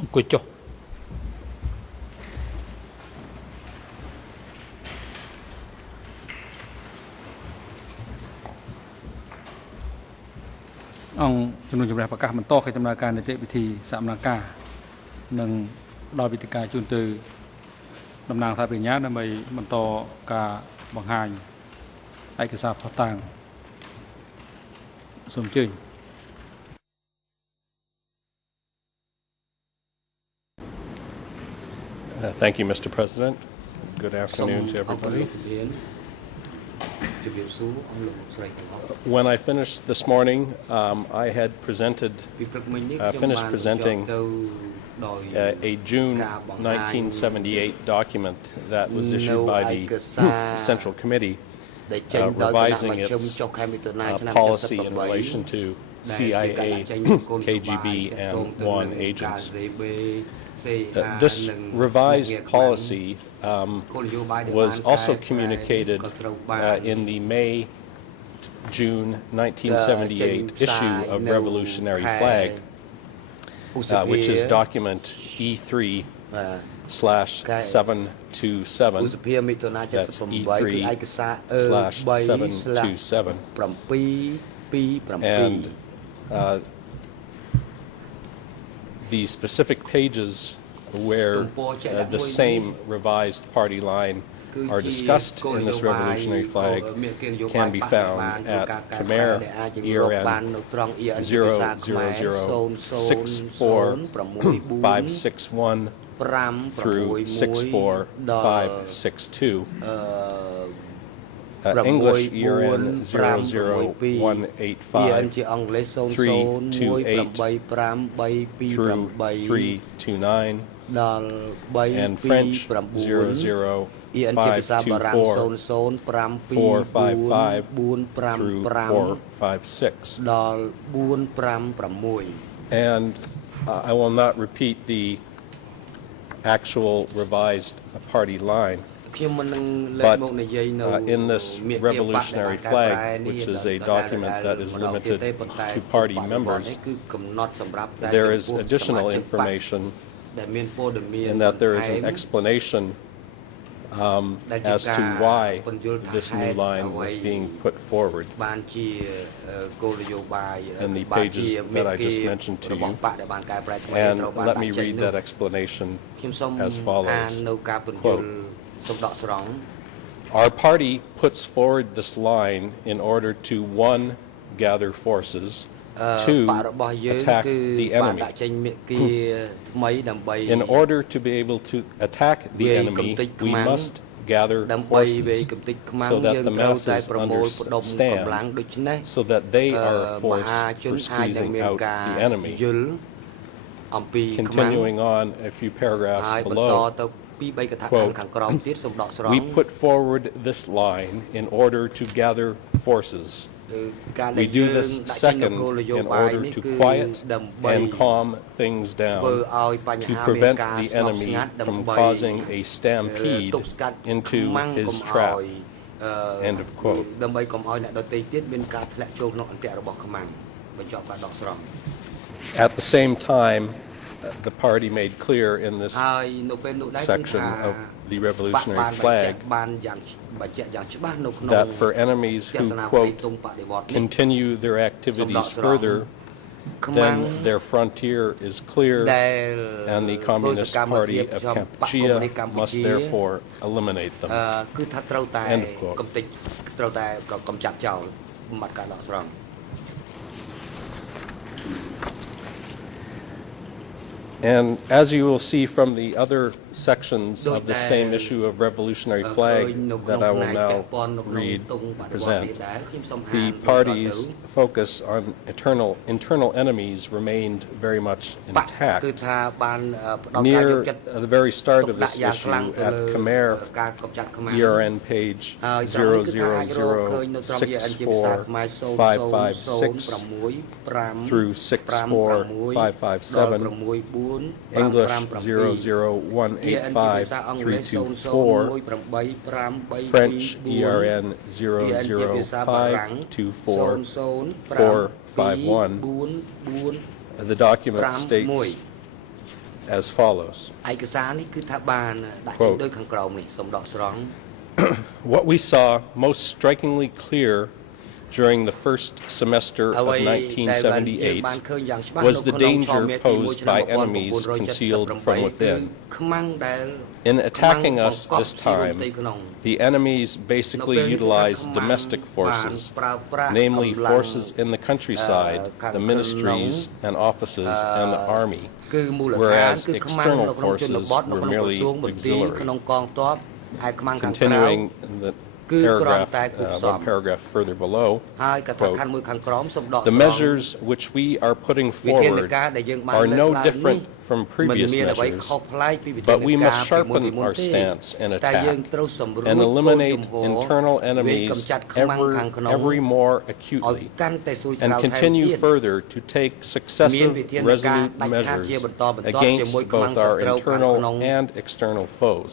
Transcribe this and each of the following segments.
អង្គុយចុះអង្គជំនុំជម្រះប្រកាសបន្តកិច្ចដំណើរការនីតិវិធីសមនាការនិងដល់វិធីការជូនទៅតំណាងសាធារណដើម្បីបន្តការបង្ហាញឯកសារផុសតាងសូមអញ្ជើញ Thank you, Mr. President. Good afternoon to everybody. When I finished this morning, I had finished presenting a June 1978 document that was issued by the Central Committee revising its policy in relation to CIA, KGB, and WAN agents. This revised policy was also communicated in the May-June 1978 issue of Revolutionary Flag, which is document E3/727. That's E3/727. And the specific pages where the same revised party line are discussed in this revolutionary flag can be found at Khmer ERN 000-64561 through 64562. English ERN 00185-328 through 329, and French 00524-455 through 456. And I will not repeat the actual revised party line. But in this revolutionary flag, which is a document that is limited to party members, there is additional information in that there is an explanation as to why this new line was being put forward in the pages that I just mentioned to you. And let me read that explanation as follows. Quote, our party puts forward this line in order to 1. Gather forces, 2. Attack the enemy. In order to be able to attack the enemy, we must gather forces so that the masses understand, so that they are a force for squeezing out the enemy. Continuing on a few paragraphs below, quote, we put forward this line in order to gather forces. We do this second in order to quiet and calm things down, to prevent the enemy from causing a stampede into his trap. End of quote. At the same time, the party made clear in this section of the revolutionary flag that for enemies who, quote, continue their activities further, then their frontier is clear and the Communist Party of Kampuchea must therefore eliminate them. End of quote. And as you will see from the other sections of the same issue of Revolutionary Flag that I will now present, the party's focus on internal enemies remained very much intact. Near the very start of this issue at Khmer ERN page 000-64556 through 64557, English 00185-324, French ERN 00524-451. The document states as follows. ឯកសារនេះគឺថាបានដាក់ចេញដោយខាងក្រោមនេះសូមដកស្រង់ What we saw most strikingly clear during the first semester of 1978 was the danger posed by enemies concealed from within. In attacking us this time, the enemies basically utilized domestic forces, namely forces in the countryside, the ministries and offices, and the army, whereas external forces were merely auxiliary. Continuing in the one paragraph further below, quote, the measures which we are putting forward are no different from previous measures, but we must sharpen our stance and attack and eliminate internal enemies every more acutely and continue further to take successive resolute measures against both our internal and external foes.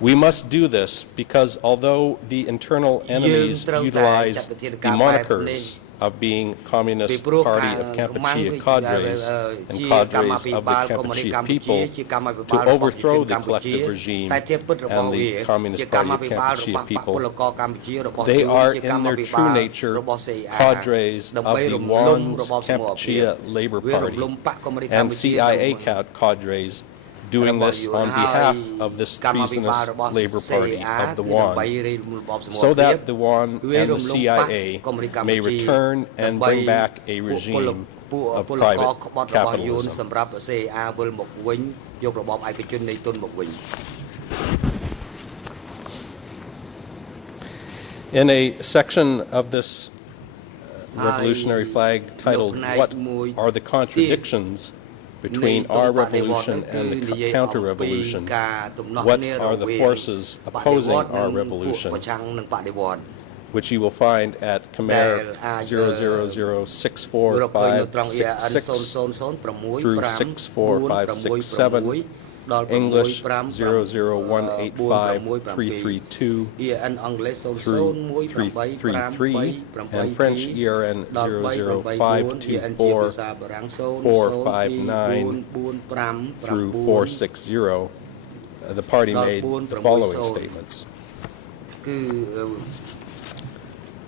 We must do this because although the internal enemies utilize the monikers of being Communist Party of Kampuchea cadres and cadres of the Kampuchea people to overthrow the collective regime and the Communist Party of Kampuchea people, they are in their true nature cadres of the WAN's Kampuchea Labour Party and CIA cadres doing this on behalf of this treasonous Labour Party of the WAN, so that the WAN and the CIA may return and bring back a regime of private capitalism. In a section of this revolutionary flag titled, "What are the contradictions between our revolution and the counter-revolution? What are the forces opposing our revolution?" which you will find at Khmer 0006456 through 64567, English 0018533 through 333, and French ERN 00524 through 460. The party made the following statements.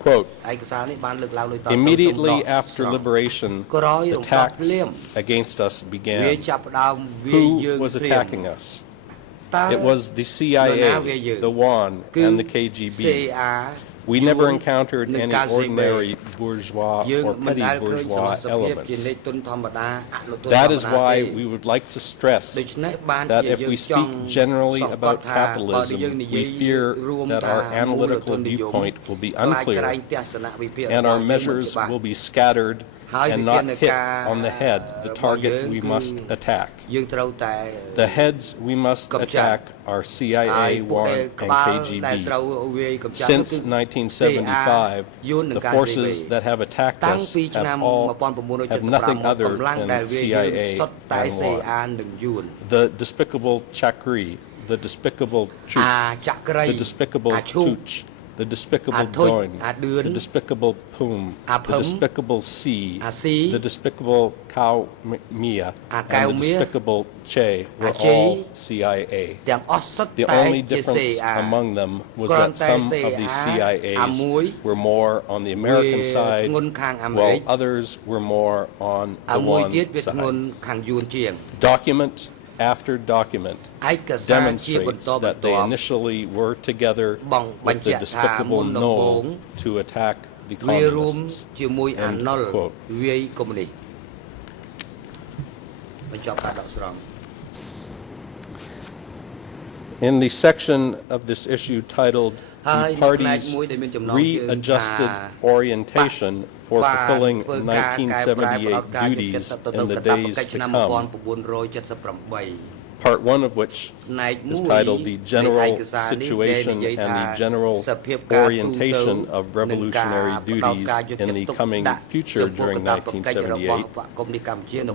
Quote, immediately after liberation, the attacks against us began. Who was attacking us? It was the CIA, the WAN, and the KGB. We never encountered any ordinary bourgeois or petty bourgeois elements. That is why we would like to stress that if we speak generally about capitalism, we fear that our analytical viewpoint will be unclear and our measures will be scattered and not hit on the head, the target we must attack. The heads we must attack are CIA, WAN, and KGB. Since 1975, the forces that have attacked us have nothing other than CIA and WAN. The despicable Chakri, the despicable Chuk, the despicable Tuch, the despicable Doin, the despicable Pum, the despicable C, the despicable Khao Mia, and the despicable Che were all CIA. The only difference among them was that some of the CIAs were more on the American side, while others were more on the WAN side. Document after document demonstrates that they initially were together with the despicable Null to attack the communists. End quote. In the section of this issue titled "The Party's Readjusted Orientation for Fulfilling 1978 Duties in the Days to Come," Part 1 of which is titled "The General Situation and the General Orientation of Revolutionary Duties in the Coming Future during 1978,"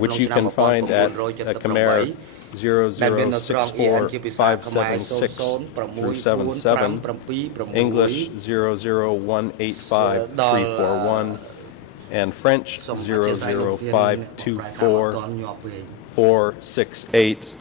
which you can find at Khmer 0064576 through 77, English 00185 341, and French 00524 468.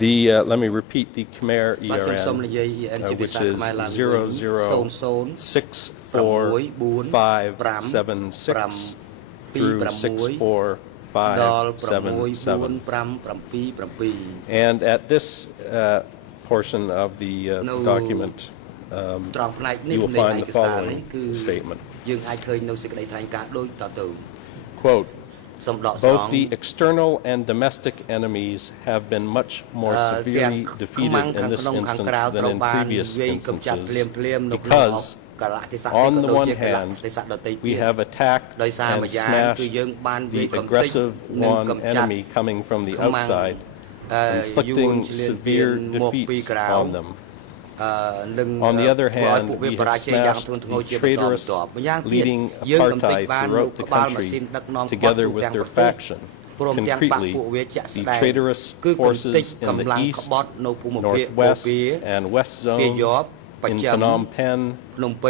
Let me repeat the Khmer ERN, which is 006456 through 64577. And at this portion of the document, you will find the following statement. Quote, both the external and domestic enemies have been much more severely defeated in this instance than in previous instances because, on the one hand, we have attacked and smashed the aggressive one enemy coming from the outside, inflicting severe defeats on them. On the other hand, we have smashed the traitorous leading apartheid throughout the country together with their faction. Concretely, the traitorous forces in the east, northwest, and west zones, in Phnom Penh,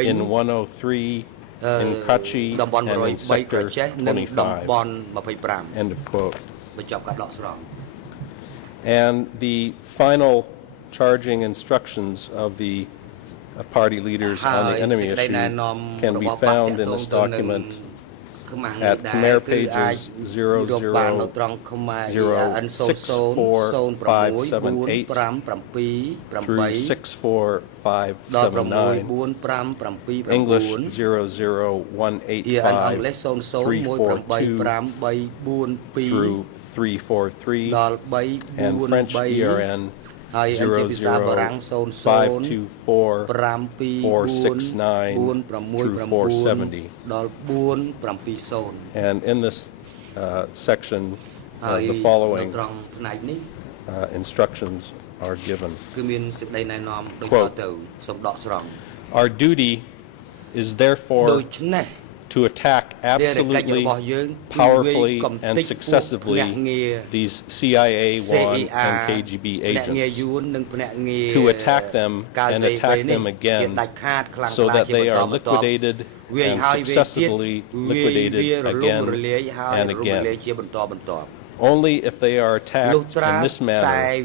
in 103, in Kachi, and in Sector 25. End of quote. And the final charging instructions of the party leaders on the enemy issue can be found in this document at Khmer pages 0006457 through 64579, English 00185 342 through 343, and French ERN 00524 469 through 470. And in this section, the following instructions are given. Quote, our duty is therefore to attack absolutely, powerfully, and successively these CIA-1 and KGB agents, to attack them and attack them again so that they are liquidated and successfully liquidated again and again. Only if they are attacked in this manner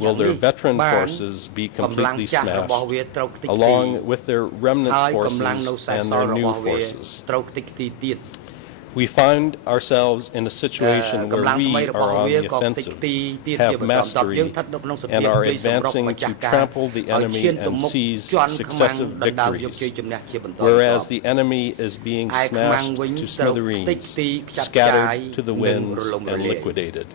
will their veteran forces be completely smashed, along with their remnant forces and their new forces. We find ourselves in a situation where we are on the offensive, have mastery, and are advancing to trample the enemy and seize successive victories, whereas the enemy is being smashed to smithereens, scattered to the winds, and liquidated.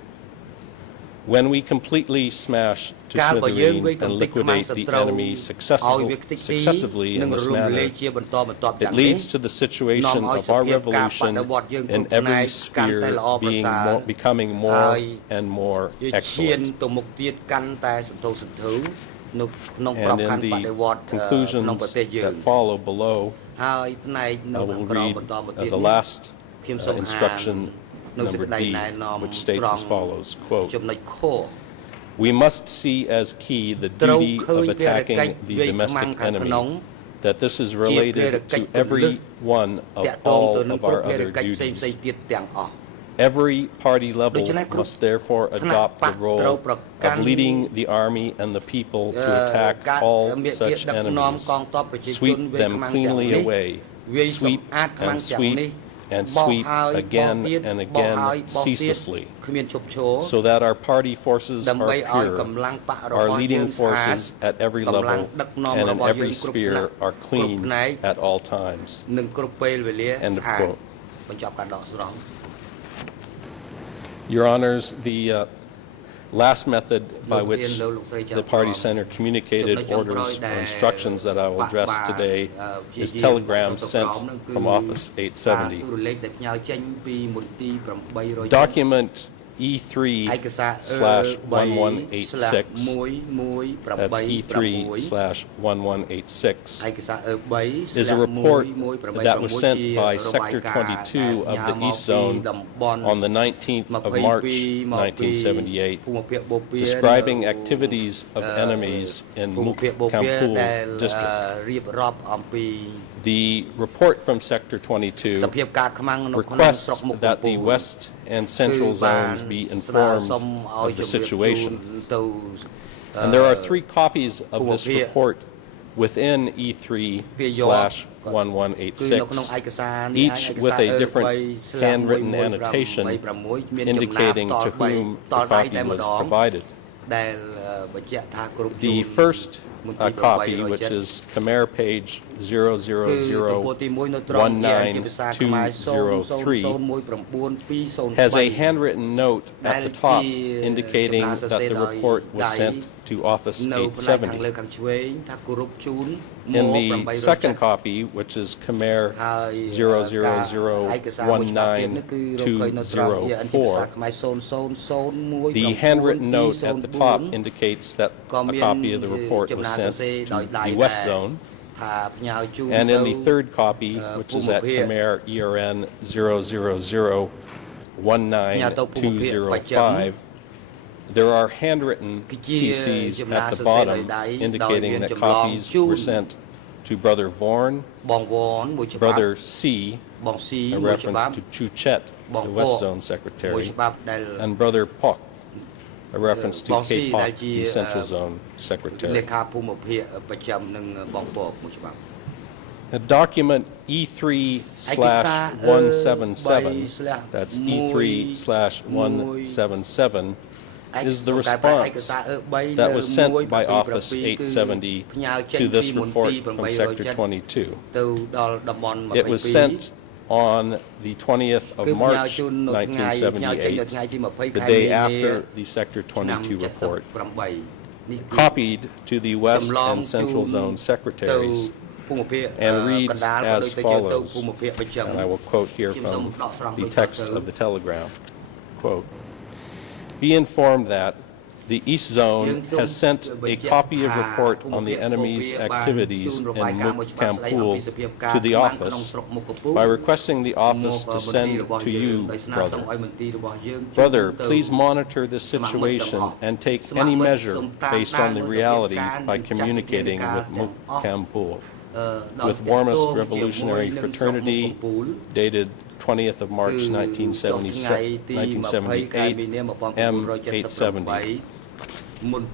When we completely smash to smithereens and liquidate the enemy successively in this manner, it leads to the situation of our revolution in every sphere becoming more and more excellent. And in the conclusions that follow below, I will read the last instruction, number D, which states as follows, quote, we must see as key the duty of attacking the domestic enemy, that this is related to every one of all of our other duties. Every party level must therefore adopt the role of leading the army and the people to attack all such enemies, sweep them cleanly away, sweep and sweep and sweep again and again ceaselessly, so that our party forces are pure, our leading forces at every level and in every sphere are clean at all times. End of quote. Your Honors, the last method by which the Party Center communicated orders or instructions that I will address today is telegrams sent from Office 870. Document E3/1186. That's E3/1186. ឯកសារ Is a report that was sent by Sector 22 of the East Zone on the 19th of March 1978, describing activities of enemies in Mukhampur district. រៀបរាប់អំពី The report from Sector 22 សភាពការខ្មាំងនៅក្នុងស្រុក requests មុខ that the West and Central zones be informed of the situation. And there are 3 copies of this report within E3/1186, each with a different handwritten annotation indicating to whom the copy was provided. The first copy, which is Khmer page 000192003, has a handwritten note at the top indicating that the report was sent to Office 870. In the second copy, which is Khmer 000192004, the handwritten note at the top indicates that a copy of the report was sent to the West Zone. And in the third copy, which is at Khmer ERN 000192005, there are handwritten CCs at the bottom indicating that copies were sent to Brother Vorn, Brother C, a reference to Chu Chet, the West Zone Secretary, and Brother Pok, a reference to K Pok, the Central Zone Secretary. The document E3/177, that's E3/177, is the response that was sent by Office 870 to this report from Sector 22. It was sent on the 20th of March 1978, the day after the Sector 22 report, copied to the West and Central Zone Secretaries, and reads as follows, and I will quote here from the text of the telegram, quote, "Be informed that the East Zone has sent a copy of report on the enemy's activities in Mukhampur to the office by requesting the office to send to you, brother. Brother, please monitor this situation and take any measure based on the reality by communicating with Mukhampur. With warmest revolutionary fraternity, dated 20th of March 1978, M870. And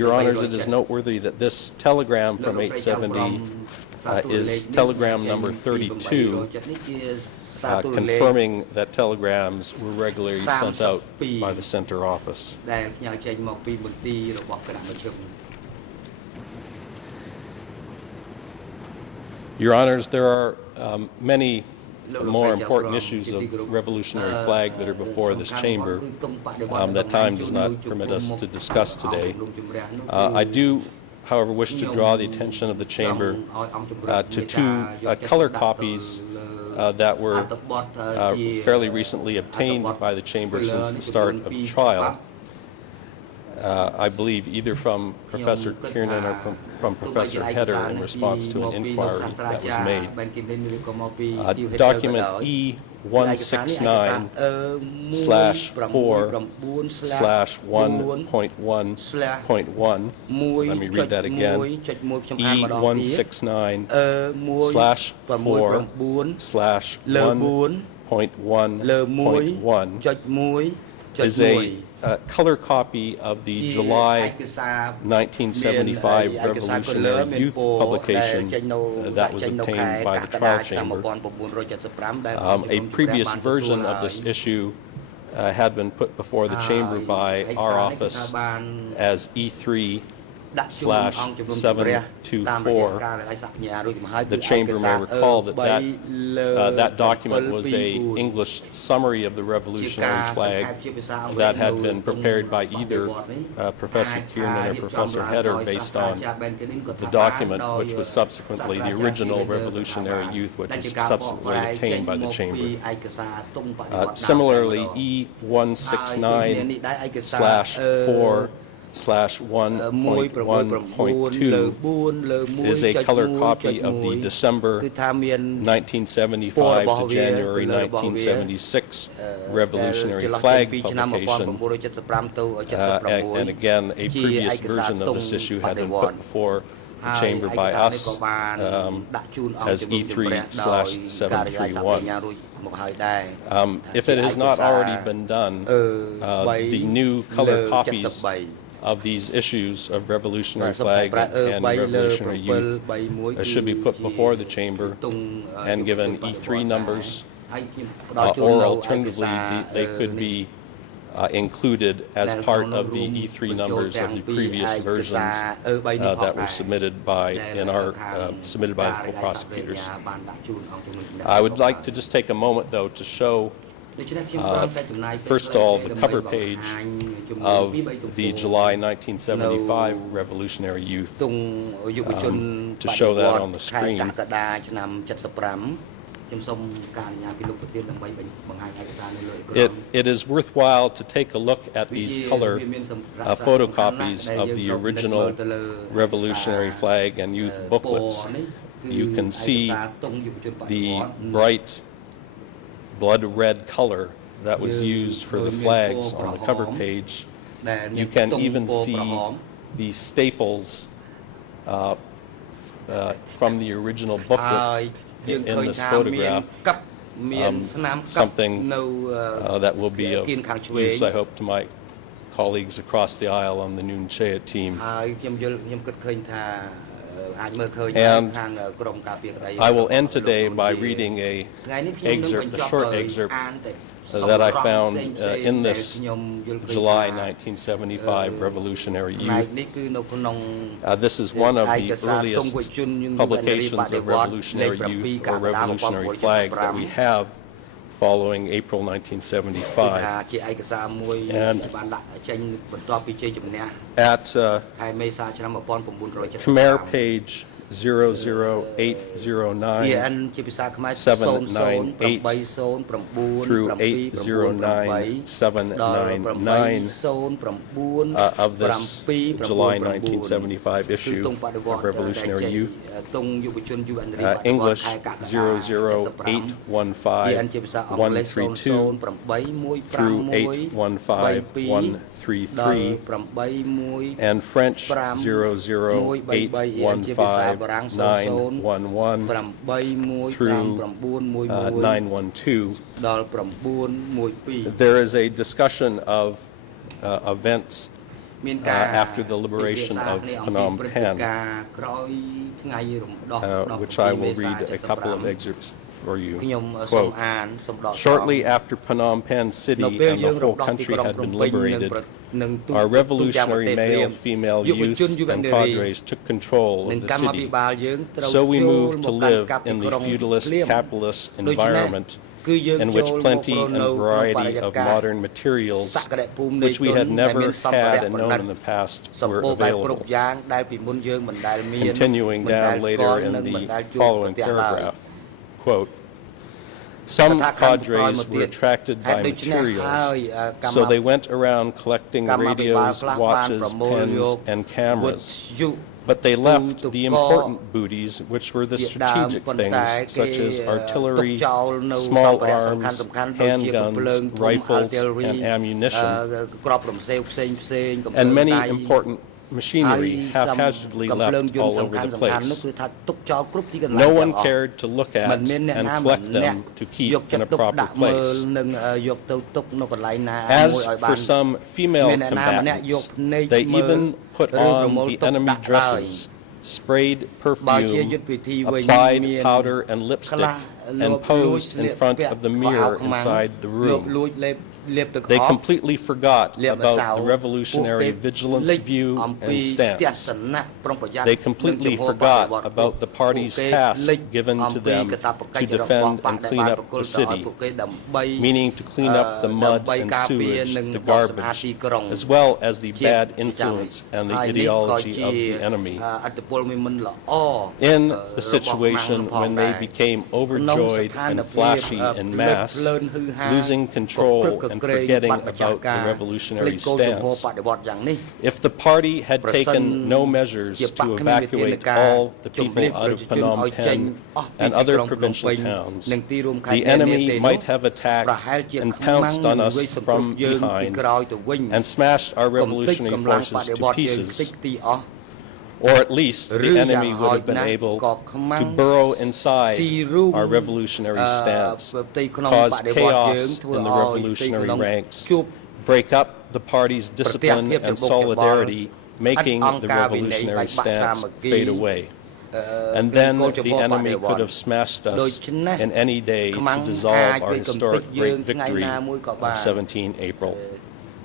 Your Honors, it is noteworthy that this telegram from 870 is telegram number 32, confirming that telegrams were regularly sent out by the center office. Your Honors, there are many more important issues of revolutionary flag that are before this chamber that time does not permit us to discuss today. I do, however, wish to draw the attention of the chamber to 2 color copies that were fairly recently obtained by the chamber since the start of the trial. I believe either from Professor Kiernan or from Professor Heder in response to an inquiry that was made. Document E169/4/1.1.1. Let me read that again. E169/4/1.1.1 is a color copy of the July 1975 Revolutionary Youth publication that was obtained by the trial chamber. A previous version of this issue had been put before the chamber by our office as E3 The chamber may recall that document was an English summary of the revolutionary flag that had been prepared by either Professor Kiernan or Professor Heder based on the document, which was subsequently the original Revolutionary Youth, which was subsequently obtained by the chamber. Similarly, E169/4/1.1.2 is a color copy of the December 1975 to January 1976 Revolutionary Flag publication. And again, a previous version of this issue had been put before the chamber by us as E3/731. If it has not already been done, the new color copies of these issues of Revolutionary Flag and Revolutionary Youth should be put before the chamber and given E3 numbers, or alternatively they could be included as part of the E3 numbers of the previous versions that were submitted by the prosecutors. I would like to just take a moment, though, to show first of all the cover page of the July 1975 Revolutionary Youth, to show that on the screen. It is worthwhile to take a look at these color photocopies of the original Revolutionary Flag and Youth booklets. You can see the bright blood red color that was used for the flags on the cover page. You can even see the staples from the original booklets in this photograph, something that will be of use, I hope, to my colleagues across the aisle on the Noon Chea team. And I will end today by reading a short excerpt that I found in this July 1975 Revolutionary Youth. This is one of the earliest publications of Revolutionary Youth or Revolutionary Flag that we have following April 1975. And at Khmer page 00809-798 through 809799 of this July 1975 issue of Revolutionary Youth. English 00815-132 through 815133, and French 00815-911 through 912. There is a discussion of events after the liberation of Phnom Penh, which I will read a couple of excerpts for you. Quote, shortly after Phnom Penh City and the whole country had been liberated, our revolutionary male, female youth and cadres took control of the city. So we moved to live in the feudalist capitalist environment in which plenty and variety of modern materials, which we had never had and known in the past, were available. Continuing down later in the following paragraph, quote, some cadres were attracted by materials, so they went around collecting radios, watches, pens, and cameras. But they left the important booties, which were the strategic things, such as artillery, small arms, handguns, rifles, and ammunition, and many important machinery haphazardly left all over the place. No one cared to look at and collect them to keep in a proper place. As for some female combatants, they even put on the enemy dresses, sprayed perfume, applied powder and lipstick, and posed in front of the mirror inside the room. They completely forgot about the revolutionary vigilance view and stance. They completely forgot about the party's task given to them to defend and clean up the city, meaning to clean up the mud and sewage, the garbage, as well as the bad influence and the ideology of the enemy. In the situation when they became overjoyed and flashy en masse, losing control and forgetting about the revolutionary stance, if the party had taken no measures to evacuate all the people out of Phnom Penh and other provincial towns, the enemy might have attacked and pounced on us from behind and smashed our revolutionary forces to pieces. Or at least the enemy would have been able to burrow inside our revolutionary stance, cause chaos in the revolutionary ranks, break up the party's discipline and solidarity, making the revolutionary stance fade away. And then the enemy could have smashed us in any day to dissolve our historic great victory of 17 April.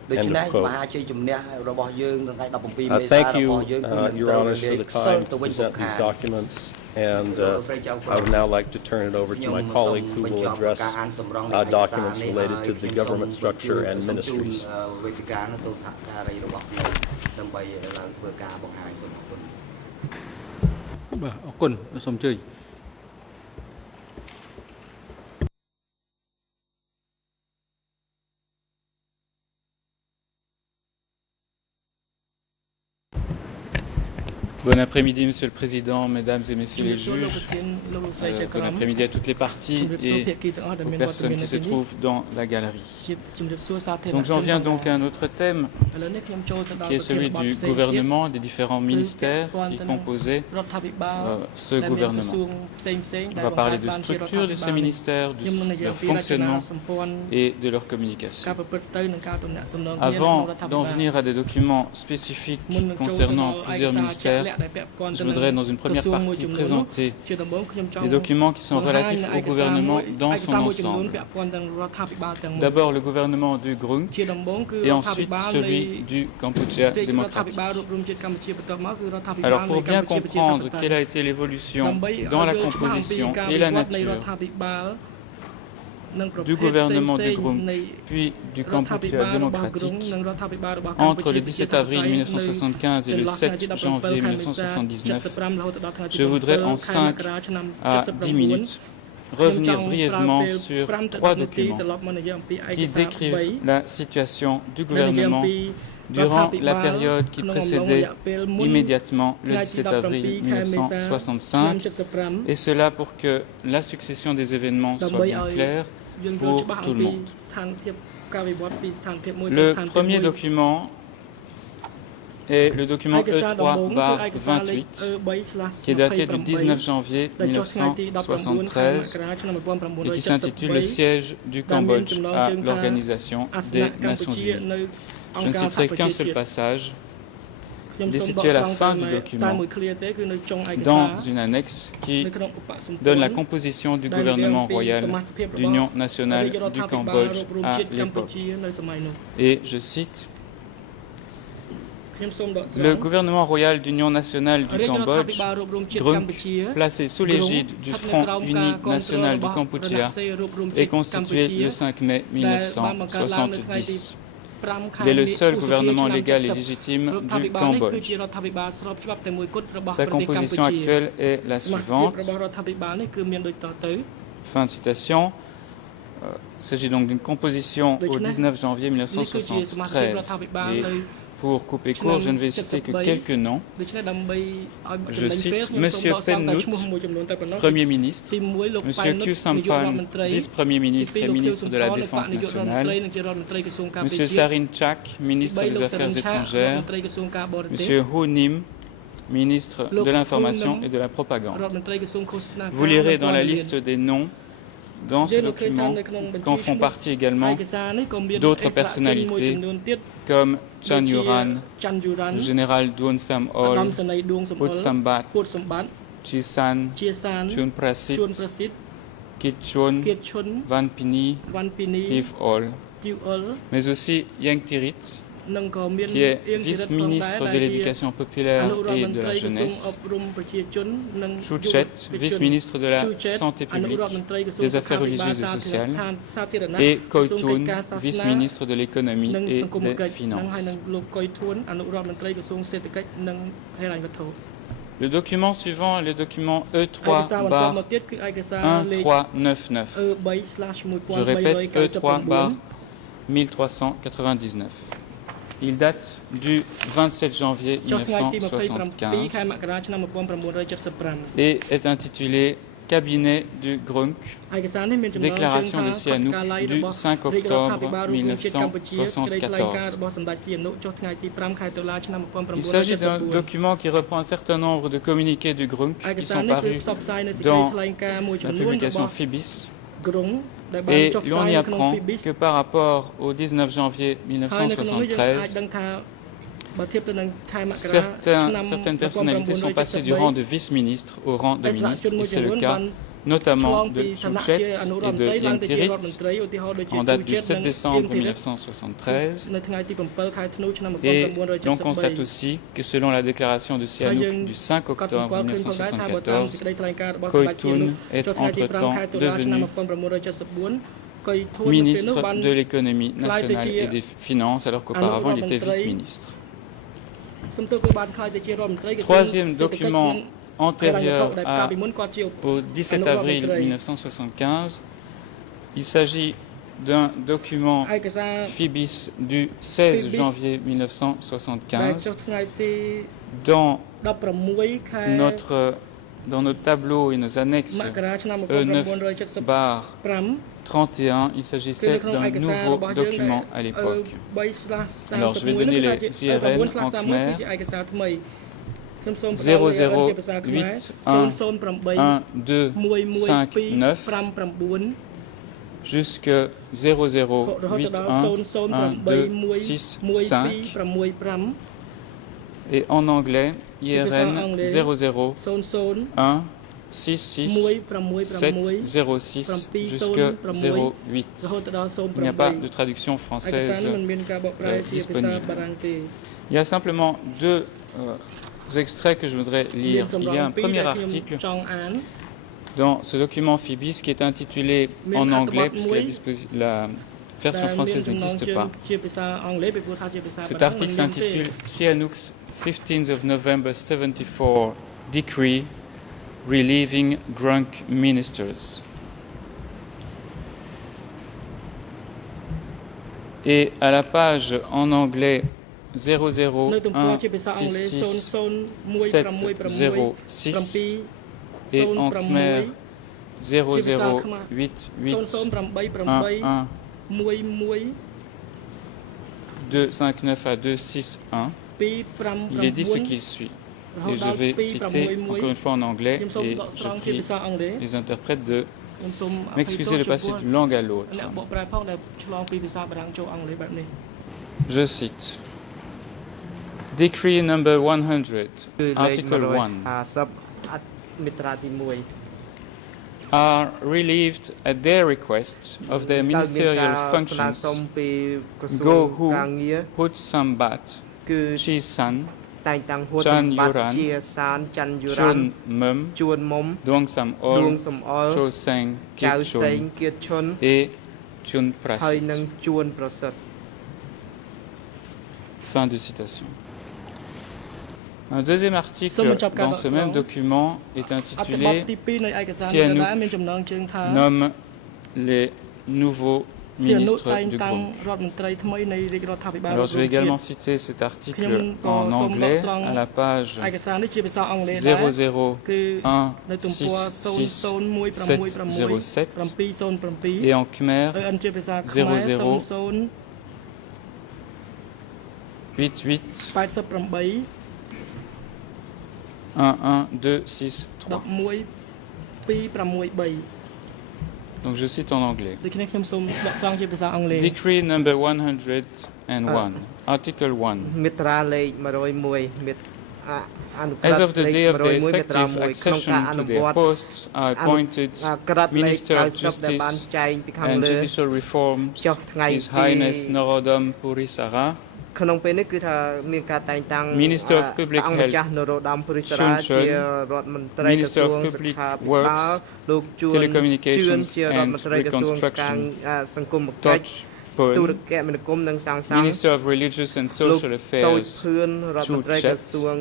End of quote. Thank you, Your Honors, for the time to present these documents, and I would now like to turn it over to my colleague who will address documents related to the government structure and ministries. បាទអរគុណសូមអញ្ជើញ Bon après-midi, Monsieur le Président, Mesdames et Messieurs les juges. Bon après-midi à toutes les parties et aux personnes qui se trouvent dans la galerie. Donc j'en viens donc à un autre thème, qui est celui du gouvernement, des différents ministères qui composaient ce gouvernement. On va parler de structure de ces ministères, de leur fonctionnement et de leur communication. Avant d'en venir à des documents spécifiques concernant plusieurs ministères, je voudrais dans une première partie présenter les documents qui sont relatifs au gouvernement dans son ensemble. D'abord le gouvernement du GRUNC et ensuite celui du Kampuchea démocratique. Alors pour bien comprendre quelle a été l'évolution dans la composition et la nature du gouvernement du GRUNC puis du Kampuchea démocratique entre le 17 avril 1975 et le 7 janvier 1979, je voudrais en 5 à 10 minutes revenir brièvement sur 3 documents qui décrivent la situation du gouvernement durant la période qui précédait immédiatement le 17 avril 1965, et cela pour que la succession des événements soit bien claire pour tout le monde. Le premier document est le document E3/28, qui est daté du 19 janvier 1973 et qui s'intitule « Le siège du Cambodge à l'Organisation des Nations Unies ». Je ne citerai qu'un seul passage. Il est situé à la fin du document, dans une annexe qui donne la composition du gouvernement royal d'Union nationale du Cambodge à l'époque. Et je cite: le gouvernement royal d'Union nationale du Cambodge, GRUNC, placé sous l'égide du Front uni national du Kampuchea, est constitué le 5 mai 1970. Il est le seul gouvernement légal et légitime du Cambodge. Sa composition actuelle est la suivante. Fin de citation. Il s'agit donc d'une composition au 19 janvier 1973. Et pour couper court, je ne vais citer que quelques noms. Je cite M. Pennout, Premier ministre, M. Khieu Samphan, vice-premier ministre et ministre de la Défense nationale, M. Sarin Chak, ministre des Affaires étrangères, M. Hu Nim, ministre de l'Information et de la Propagande. Vous lirez dans la liste des noms dans ce document qu'en font partie également d'autres personnalités comme Chan Yuran, le général Duon Sam Ol, Put Sambat, Chisan, Chun Prasit, Kit Chun, Van Pini, Kif Ol mais aussi Yang Tirit, qui est vice-ministre de l'Éducation populaire et de la jeunesse, Chuchet, vice-ministre de la Santé publique, des affaires religieuses et sociales, et Koitun, vice-ministre de l'économie et des finances. Le document suivant est le document E3/1399. Je répète, E3/1399. Il date du 27 janvier 1975 et est intitulé Cabinet du Grunk, déclaration de Sihanouk du 5 octobre 1974. Il s'agit d'un document qui reprend un certain nombre de communiqués du Grunk qui sont parus dans la publication Phoebis. Et l'on y apprend que par rapport au 19 janvier 1973, certaines personnalités sont passées du rang de vice-ministre au rang de ministre, et c'est le cas notamment de Chuchet et de Yang Tirit en date du 7 décembre 1973. Et l'on constate aussi que selon la déclaration de Sihanouk du 5 octobre 1974, Koitun est entre-temps devenu ministre de l'économie nationale et des finances, alors qu'auparavant il était vice-ministre. Troisième document antérieur au 17 avril 1975, il s'agit d'un document Phoebis du 16 janvier 1975. Dans notre tableau et nos annexes E9/31, il s'agissait d'un nouveau document à l'époque. Alors je vais donner les IRN en khmer. 00811259 jusque 00811265 et en anglais IRN 001666706 jusque 08. Il n'y a pas de traduction française disponible. Il y a simplement deux extraits que je voudrais lire. Il y a un premier article dans ce document Phoebis qui est intitulé en anglais, puisque la version française n'existe pas. Cet article s'intitule Sihanouk's 15th of November 74 Decree Relieving Grunk Ministers. Et à la page en anglais 001666706 et en khmer 008811259 à 261. Il est dit ce qu'il suit. Et je vais citer encore une fois en anglais et je prie les interprètes de m'excuser de passer d'une langue à l'autre. Je cite. Decree number 100, Article 1, are relieved at their request of their ministerial functions Gohu Hutsambat Chisan Chan Yuran Chun Mum Duong Sam Ol Cho Seng Kiet Chun et Chun Prasit. Fin de citation. Un deuxième article dans ce même document est intitulé Sihanouk nomme les nouveaux ministres du Grunk. Alors je vais également citer cet article en anglais à la page 001666707 et en khmer 0088 11263. Donc je cite en anglais. Decree number 101, Article 1. As of the day of their effective accession to their posts, are appointed Minister of Justice and Judicial Reforms His Highness Norodom Purisara, ក្នុងពេលនេះគឺថាមានការតែងតាំង Minister of Public អង្គម្ចាស់ Health នរោត្តមពុរិសរាជារដ្ឋមន្ត្រីក្រសួង Minister of សុ Public ខាភិបាល Works, លោកជួន Telecommunications ជារដ្ឋមន្ត្រីក្រសួង and សង្គមកិច្ច Touch ទូរ Poon, គមនាគមន៍និងសាងសង់ Minister of Religious and លោក Social តូច Affairs, ភឿនរដ្ឋមន្ត្រីក្រសួង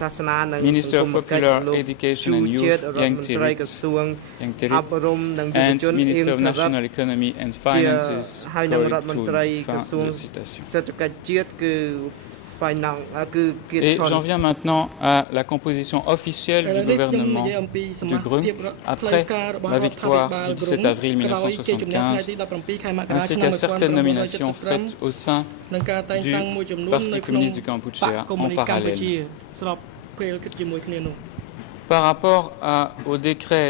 សាសនានិងស Minister ង្គ of មកិច្ច Popular លោក Education ជួ and ជាតិ Youth, រដ្ឋ Yang មន្ត្រីក្រ Tirit, សួង Yang អ Tirit, ប់រំនិងយុវ and ជន Minister of អៀង National Economy and ជា Finances, ហើយនឹងរដ្ឋមន្ត្រី Chloe ក្រ Thun. សួង Fin de citation. សេដ្ឋកិច្ចជាតិគឺ finance គឺគៀត Et ឈុន j'en viens maintenant à la composition officielle du gouvernement du GRUNC après la victoire du 17 avril 1975, ainsi qu'à certaines nominations faites au sein du Parti communiste du Kampuchea en parallèle. Par rapport au décret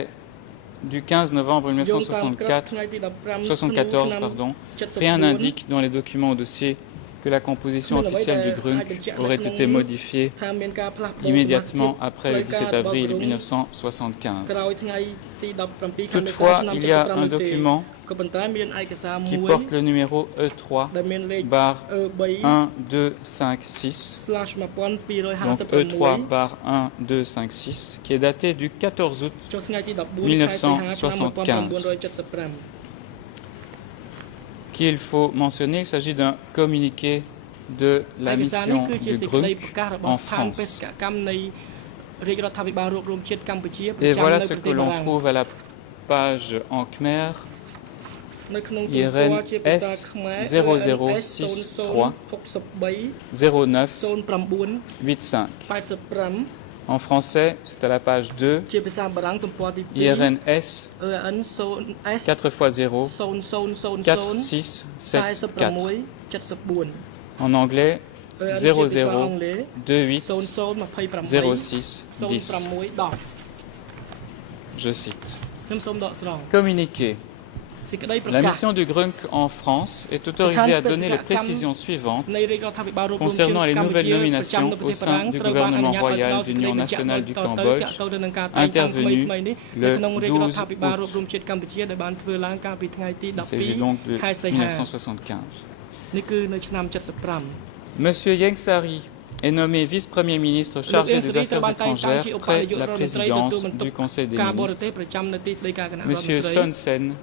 du 15 novembre 1974, rien n'indique dans les documents au dossier que la composition officielle du GRUNC aurait été modifiée immédiatement après le 17 avril 1975. Toutefois, il y a un document qui porte le numéro E3 barre 1256, donc E3 barre 1256, qui est daté du 14 août 1975. Qu'il faut mentionner, il s'agit d'un communiqué de la mission du GRUNC en France. Et voilà ce que l'on trouve à la page en Khmer, IRN S 0063 09 85. En français, c'est à la page 2, IRN S 4 x 0 4 6 7 4. En anglais, 00 28 06 10. Je cite. Communiqué. La mission du GRUNC en France est autorisée à donner les précisions suivantes concernant les nouvelles nominations au sein du gouvernement royal d'Union nationale du Cambodge intervenues le 12 août. Il s'agit donc de 1975. Monsieur Ieng Sary est nommé vice-premier ministre chargé des Affaires étrangères près la présidence du Conseil des ministres. Monsieur Son Sen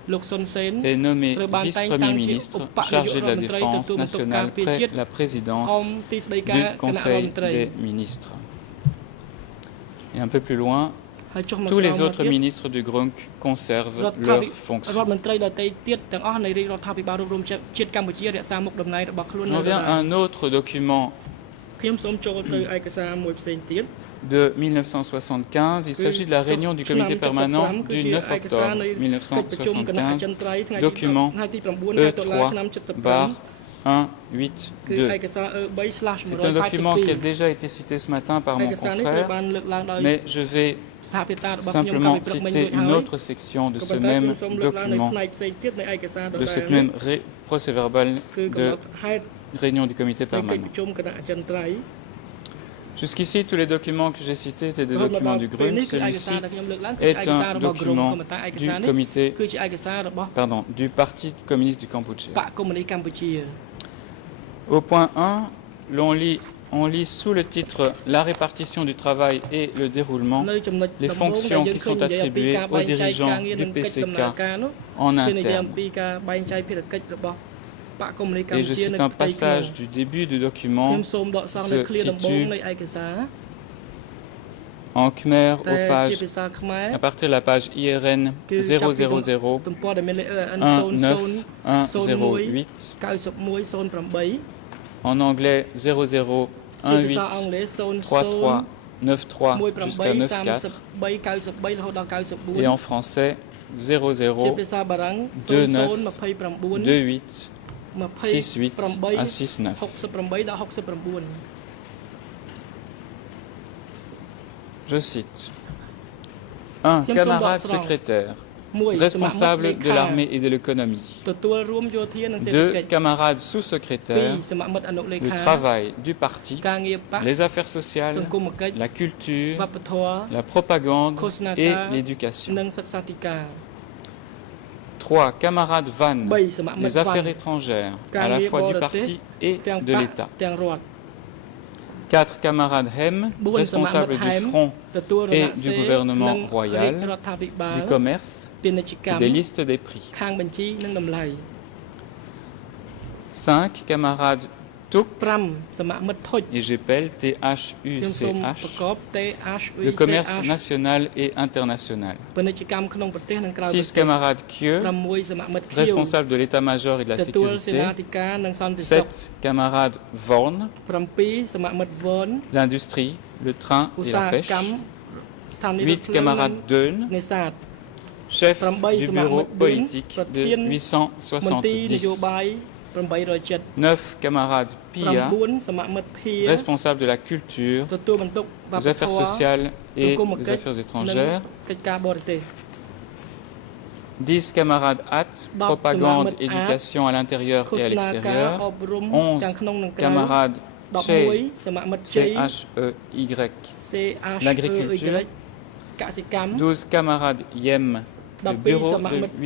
est nommé vice-premier ministre chargé de la Défense nationale près la présidence du Conseil des ministres. Et un peu plus loin, tous les autres ministres du GRUNC conservent leurs fonctions. J'en viens à un autre document de 1975, il s'agit de la réunion du comité permanent du 9 octobre 1975, document E3 barre 182. C'est un document qui a déjà été cité ce matin par mon confrère, mais je vais simplement citer une autre section de ce même document, de cette même procès-verbal de réunion du comité permanent. Jusqu'ici, tous les documents que j'ai cités étaient des documents du GRUNC. Celui-ci est un document du comité, du Parti communiste du Cambodge. Au point 1, on lit sous le titre « La répartition du travail et le déroulement » les fonctions qui sont attribuées aux dirigeants du PCK en interne. Et je cite un passage du début du document, se situe en Khmer à partir de la page IRN 000 19108, en anglais 00 18 33 93 jusqu'à 94, et en français 00 29 28 68 à 69. Je cite. 1. Camarade secrétaire. responsable de l'armée et de l'économie. ទទួលរួមយោធានិងសេដ្ឋកិច្ច 2 camarades sous-secrétaires, 2 សមាមិត្តអនុលេ le ខា travail du parti, ការងារបក les affaires sociales, សង្គមកិច្ច la culture, វប្បធម៌ la propagande ឃោសនា et ការ l'éducation. និងសិក្សាធិការ 3 camarades Van, 3 សមាមិត្ត les affaires étrangères, à la fois du parti et ទាំង de បក l'État. ទាំងរដ្ឋ 4 camarades Hem, 4 responsables du front ទទួលរ et ណ du សេរ gouvernement និង royal, រដ្ឋាភិបាល du commerce ពាណិជ្ជក et កម្ម des listes des prix. ខាងបញ្ជីនិងតម្លៃ 5 camarades Touk 5 សមាមិត្តធុច et Gepel, ខ្ញុំសូមប្រ THUCH, កប THUCH le commerce national et international. ពាណិជ្ជកម្មក្នុងប្រទេសនិងក្រៅប្រទេស 6 camarades Kieu, 6សមាមិត្ត responsables de l'état-major et de la ទទួលសេនា sécurité. ធិការនិងសន្តិសុខ 7 camarades Vorn, 7សមាមិត្តវន l'industrie, le train ឧ et ស្សា la ហ pêche. កម្មស្ថានីយ៍រថភ្លើង 8 camarades Deun, នេសាទ chef 8 du សមាមិ bureau ត្ត politique ប្រ de ធានមន្ទីរនយោបាយ 870. 807 9 camarades Pia, 9សមាមិត្តភា responsable de la culture, ទទួលបន្ទុកវប្ des បធ affaires ម៌ sociales សង្គ et ម des កិច្ច affaires និង étrangères. កិច្ចការបរទេស 10 camarades HAT, propagande, camarades éducation à l'intérieur ឃោ et à សនាការ l'extérieur. អប់រំ 11 ទាំងក្នុងនិងក្រៅ camarades Che, 11សមាមិត្តជ័យ CHEY, CHEY l'agriculture. កសិកម្ម 12 camarades YEM, le 12 bureau សមាមិត្ត de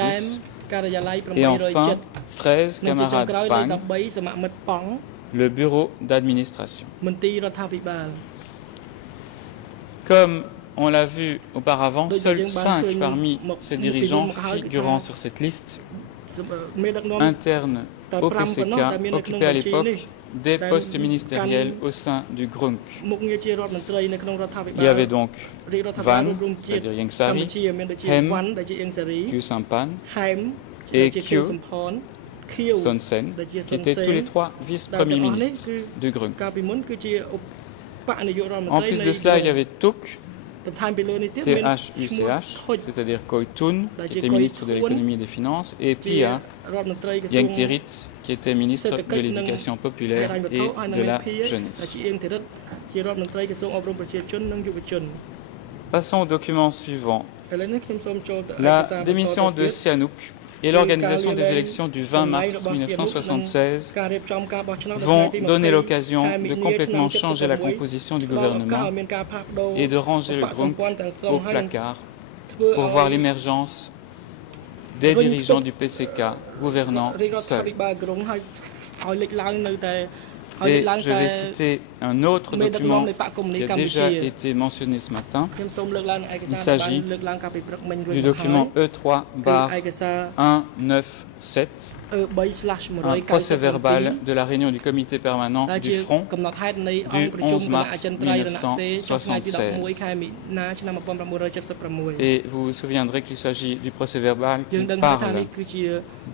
យ៉ែម 870. ការិយាល័យ Et enfin, 807 13 និងជាចុង camarades ក្រោយលេខ PANG, 13សមាមិត្តប៉ង់ le bureau d'administration. មន្ទីររដ្ឋាភិបាល Comme on l'a vu auparavant, Donc, seuls Deuxième 5 Banque, parmi Mok- ces Mok- dirigeants Mok- figurant Mok- sur cette liste មេដឹកនាំ internes តែ au 5ប៉ុណ្ណោះ PCK ដែលមាននៅក្នុង occupaient à បញ្ជីនេះ l'époque des postes ministériels au sein du GRUNC. មុខងារជារដ្ឋមន្ត្រីនៅក្នុងរដ្ឋាភិបាល Il y avait donc រាជរដ្ឋាភិបាល Van, រួមជាតិ c'est-à-dire Yang កម្ Sari, ពុជាមានដូចជា Hem, វ៉ាន់ដែលជាអៀងសារី Khieu Sampan, ហែម Et ជា Khieu, ខៀវសំផនខៀវ Son Sen, qui étaient tous les trois ដែល vice-premiers ទាំងអស់នេះ ministres គឺ du GRUNC. កាលពីមុនគឺជាឧបនាយករដ្ឋមន្ En ត្រី plus នៃ de cela, il y avait Touk, បន្ថែមពីលើនេះទៀតមានឈ្មោះ THUCH, ខុច c'est-à-dire Koitun, qui était ministre de l'économie et des finances, et ជា Pia, រដ្ឋមន្ត្រីក្រសួង Yang Tirit, qui était ministre de l'éducation ហេ populaire រញ្ញវត្ថុ et ហើយនិង de មេ la ភាដែល jeunesse. ជាអៀងធីរិតជារដ្ឋមន្ត្រីក្រសួងអប់រំប្រជាជននិងយុវជន Passons au document suivant. ឥឡូវនេះខ្ញុំសូមចូលទៅឯក La សារ démission បន្ត de ទៀត Sihanouk et l'organisation des élections du 20 mars 1976 ការរៀបចំការបោះឆ្នោតនៅ vont ថ្ងៃទី donner 20 l'occasion ខែមិ de និនា complètement ឆ្នាំ changer la 76 composition du ក៏ gouvernement មានការផ្លាស់ប្ដូរ et de ranger le បកសម្ GRUNC ព័ន្ធទាំងស្រុង au ហើយនឹង placard ធ្វើ pour ឲ្យ voir l'émergence des dirigeants du PCK gouvernant រាជរដ្ឋា seuls. ភិបាលក្រុងឲ្យលេចឡើងនៅតែឲ្យលេ Et ចឡើង je តែ vais citer un autre មេដឹកនាំ document នៃបកកុម្មុយនី qui សកម្ a ពុជា déjà été mentionné ce matin, ខ្ញុំសូមលើកឡើងឯក Il សារ s'agit បានលើកឡើងកាលពីព្រឹកមិញរួច du មកហើយ document E3 គឺ bar ឯកសារ 197, 3/197 un procès verbal de la réunion du comité permanent ដែលជា du Front កំណត់ហេតុនៃអង្គប្រជុំ 11 គណៈ mars អចិន្ត្រៃយ៍រណសេរចុះថ្ងៃទី 1976 11 ខែមិនិនាឆ្នាំ1976 et vous vous souviendrez qu'il s'agit du procès verbal យើង qui ដឹងហើយថា parle នេះគឺជា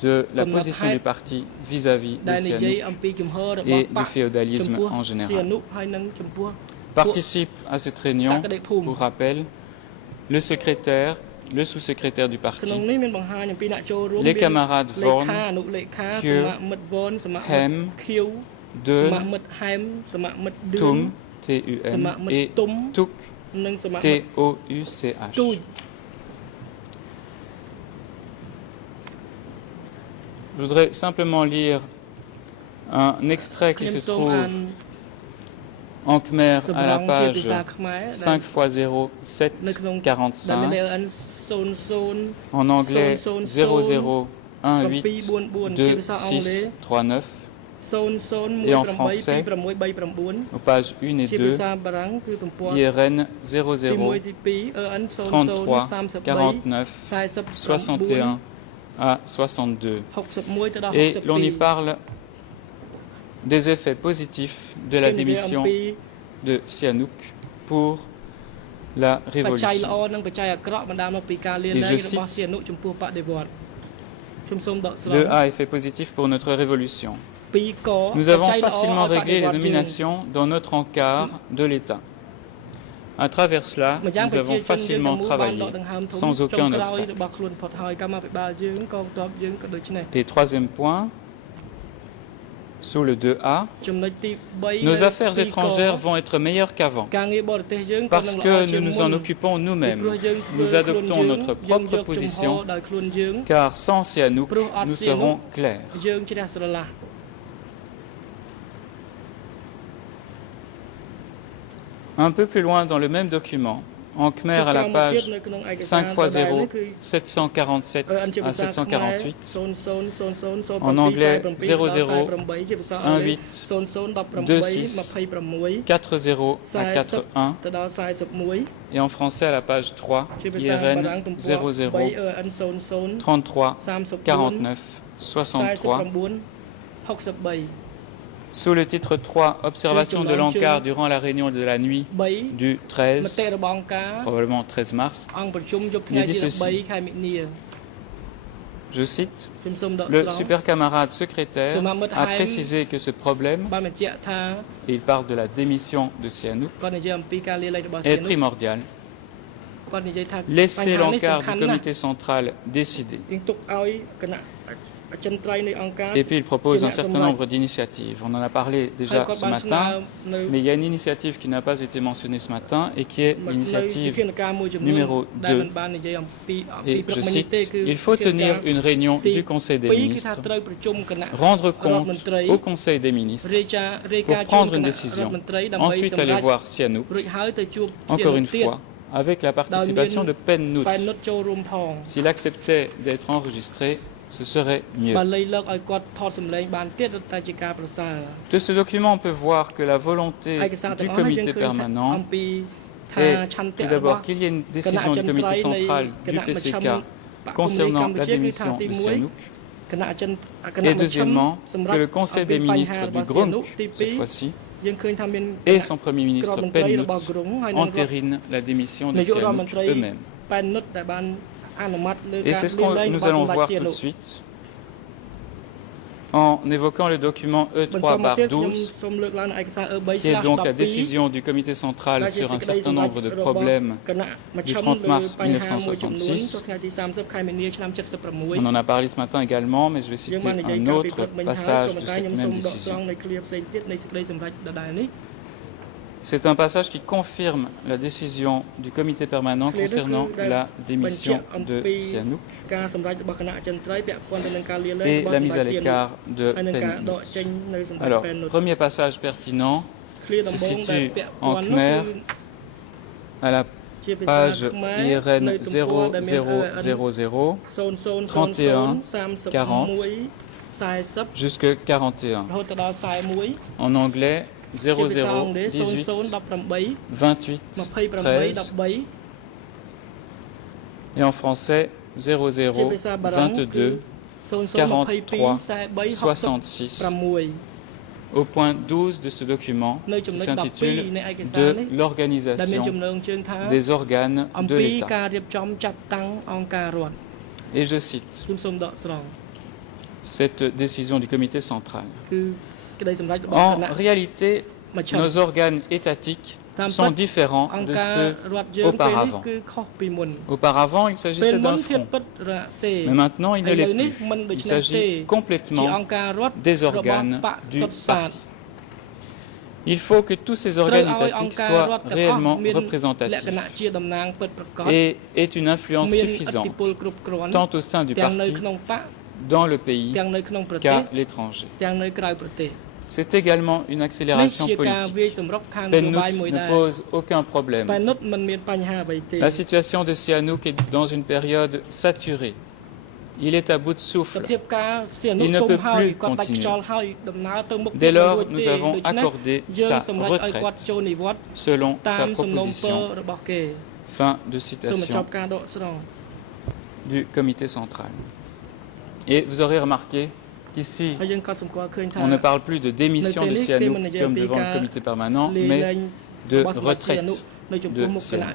de la Comme position notre du parti vis-à-vis ដែ de លនិយាយ Sihanouk អំពីជំហររបស់ et ប du ក féodalisme ចំពោះ en សៀ général. នុហើយនឹងចំពោះ Participe à cette réunion, pour rappel, le secrétaire, le sous-secrétaire du ក្នុង parti, នេះមានបង្ហាញអំពីអ្នកចូលរួម les camarades លេ Vorn, ខាអនុលេខាស Khieu, មាមិត្តវនសមាមិត្ត Hem, ខៀវសមា Deun, មិត្តហែមសមាមិត្តឌឿន Tum, ស TUM, មាមិត្ត et ទុំ Touk, និងសមាមិត្ត TOUCH. ទូច Je voudrais simplement lire un extrait qui ខ្ញុំ se សូមអាន trouve en Khmer សម្ à រ la ងជាភា page សាខ្មែរដែល 5x07 នៅក្នុងដែលមាន 45, LN 00 en anglais 744 ជាភាសាអង់គ្លេស 001239, 00182639 Et en français, aux pages 1 et ជាភាសា 2, បារាំងគឺទំព័រ IRN ទី1 ទី2 EN 0033 49, 61 à 62. 61ទៅដល់ Et l'on y parle des effets positifs de la démission de Sihanouk pour la បច្ច័យ révolution. ល្អនិងបច្ច័យអាក្រក់បណ្ដាលមកពីការលាលែង Et je របស់ cite, សៀនុចំពោះបដិវត្តន៍ខ្ញុំសូមដកស្រង់ Le A effet positif pour notre révolution. ពីក Nous avons facilement réglé les nominations dans notre encart de l'État. À travers cela, ម្យ៉ាង nous ប្រជា avons ជនយើងទាំង facilement មូលបានដ travaillé កដង្ហើមធំ sans ចុង aucun ក្រោយ obstacle. របស់ខ្លួនផុតហើយកម្មាភិបាលយើងកងទ័ពយើងក៏ដូចនេះ Et troisième point, Sous le 2A, nos affaires étrangères vont être meilleures qu'avant parce que nous nous en occupons nous-mêmes. Nous adoptons notre propre position car sans Sihanouk, nous serons clairs. Un peu plus loin dans le même document, en Khmer à la page 5x0, 747 à 748, en anglais 00, 18, 26, 40 à 41, et en français à la page 3, IRN 00, 33, 49, 63. Sous le titre 3, Observation de l'encart durant la réunion de la nuit du 13, probablement 13 mars, il dit ceci. Je cite, le super camarade secrétaire a précisé que ce problème, et il parle de la démission de Sihanouk, est primordial. Laissez l'encart du comité central décider. Et puis il propose un certain nombre d'initiatives. On en a parlé déjà ce matin, mais il y a une initiative qui n'a pas été mentionnée ce matin et qui est l'initiative numéro 2. Et je cite, il faut tenir une réunion du Conseil des ministres, rendre compte au Conseil des ministres pour prendre une décision, ensuite aller voir Sihanouk, encore une fois, avec la participation de Pen Nutt. S'il acceptait d'être enregistré, ce serait mieux. De ce document, on peut voir que la volonté du comité permanent est tout d'abord qu'il y ait une décision du comité central du PCK concernant la démission de Sihanouk, et deuxièmement, que le Conseil des ministres du GRUNC, cette fois-ci, et son Premier ministre Pen Nutt entérinent la démission de Sihanouk eux-mêmes. Et c'est ce que nous allons voir tout de suite en évoquant le document E3/12, qui est donc la décision du comité central sur un certain nombre de problèmes du 30 mars 1966. On en a parlé ce matin également, mais je vais citer un autre passage de cette même décision. C'est un passage qui confirme la décision du comité permanent concernant la démission de Sihanouk et la mise à l'écart de Pen Nutt. Alors, premier passage pertinent se situe en Khmer à la page IRN 0000 31 40 jusqu'à 41. En anglais 00, 18, 28, 13, et en français 00, 22, 43, 66, au point 12 de ce document qui s'intitule « De l'organisation des organes de l'État ». Et je cite cette décision du comité central. En réalité, nos organes étatiques sont différents de ceux auparavant. Auparavant, il s'agissait d'un front, mais maintenant, il ne l'est plus. Il s'agit complètement des organes du parti. Il faut que tous ces organes étatiques soient réellement représentatifs et aient une influence suffisante, tant au sein du parti, dans le pays, qu'à l'étranger. C'est également une accélération politique. Pen Nutt ne pose aucun problème. La situation de Sihanouk est dans une période saturée. Il est à bout de souffle. Il ne peut plus continuer. Dès lors, nous avons accordé sa retraite selon sa proposition. Fin de citation du comité central. Et vous aurez remarqué qu'ici, on ne parle plus de démission de Sihanouk comme devant le comité permanent, mais de retraite de Sihanouk.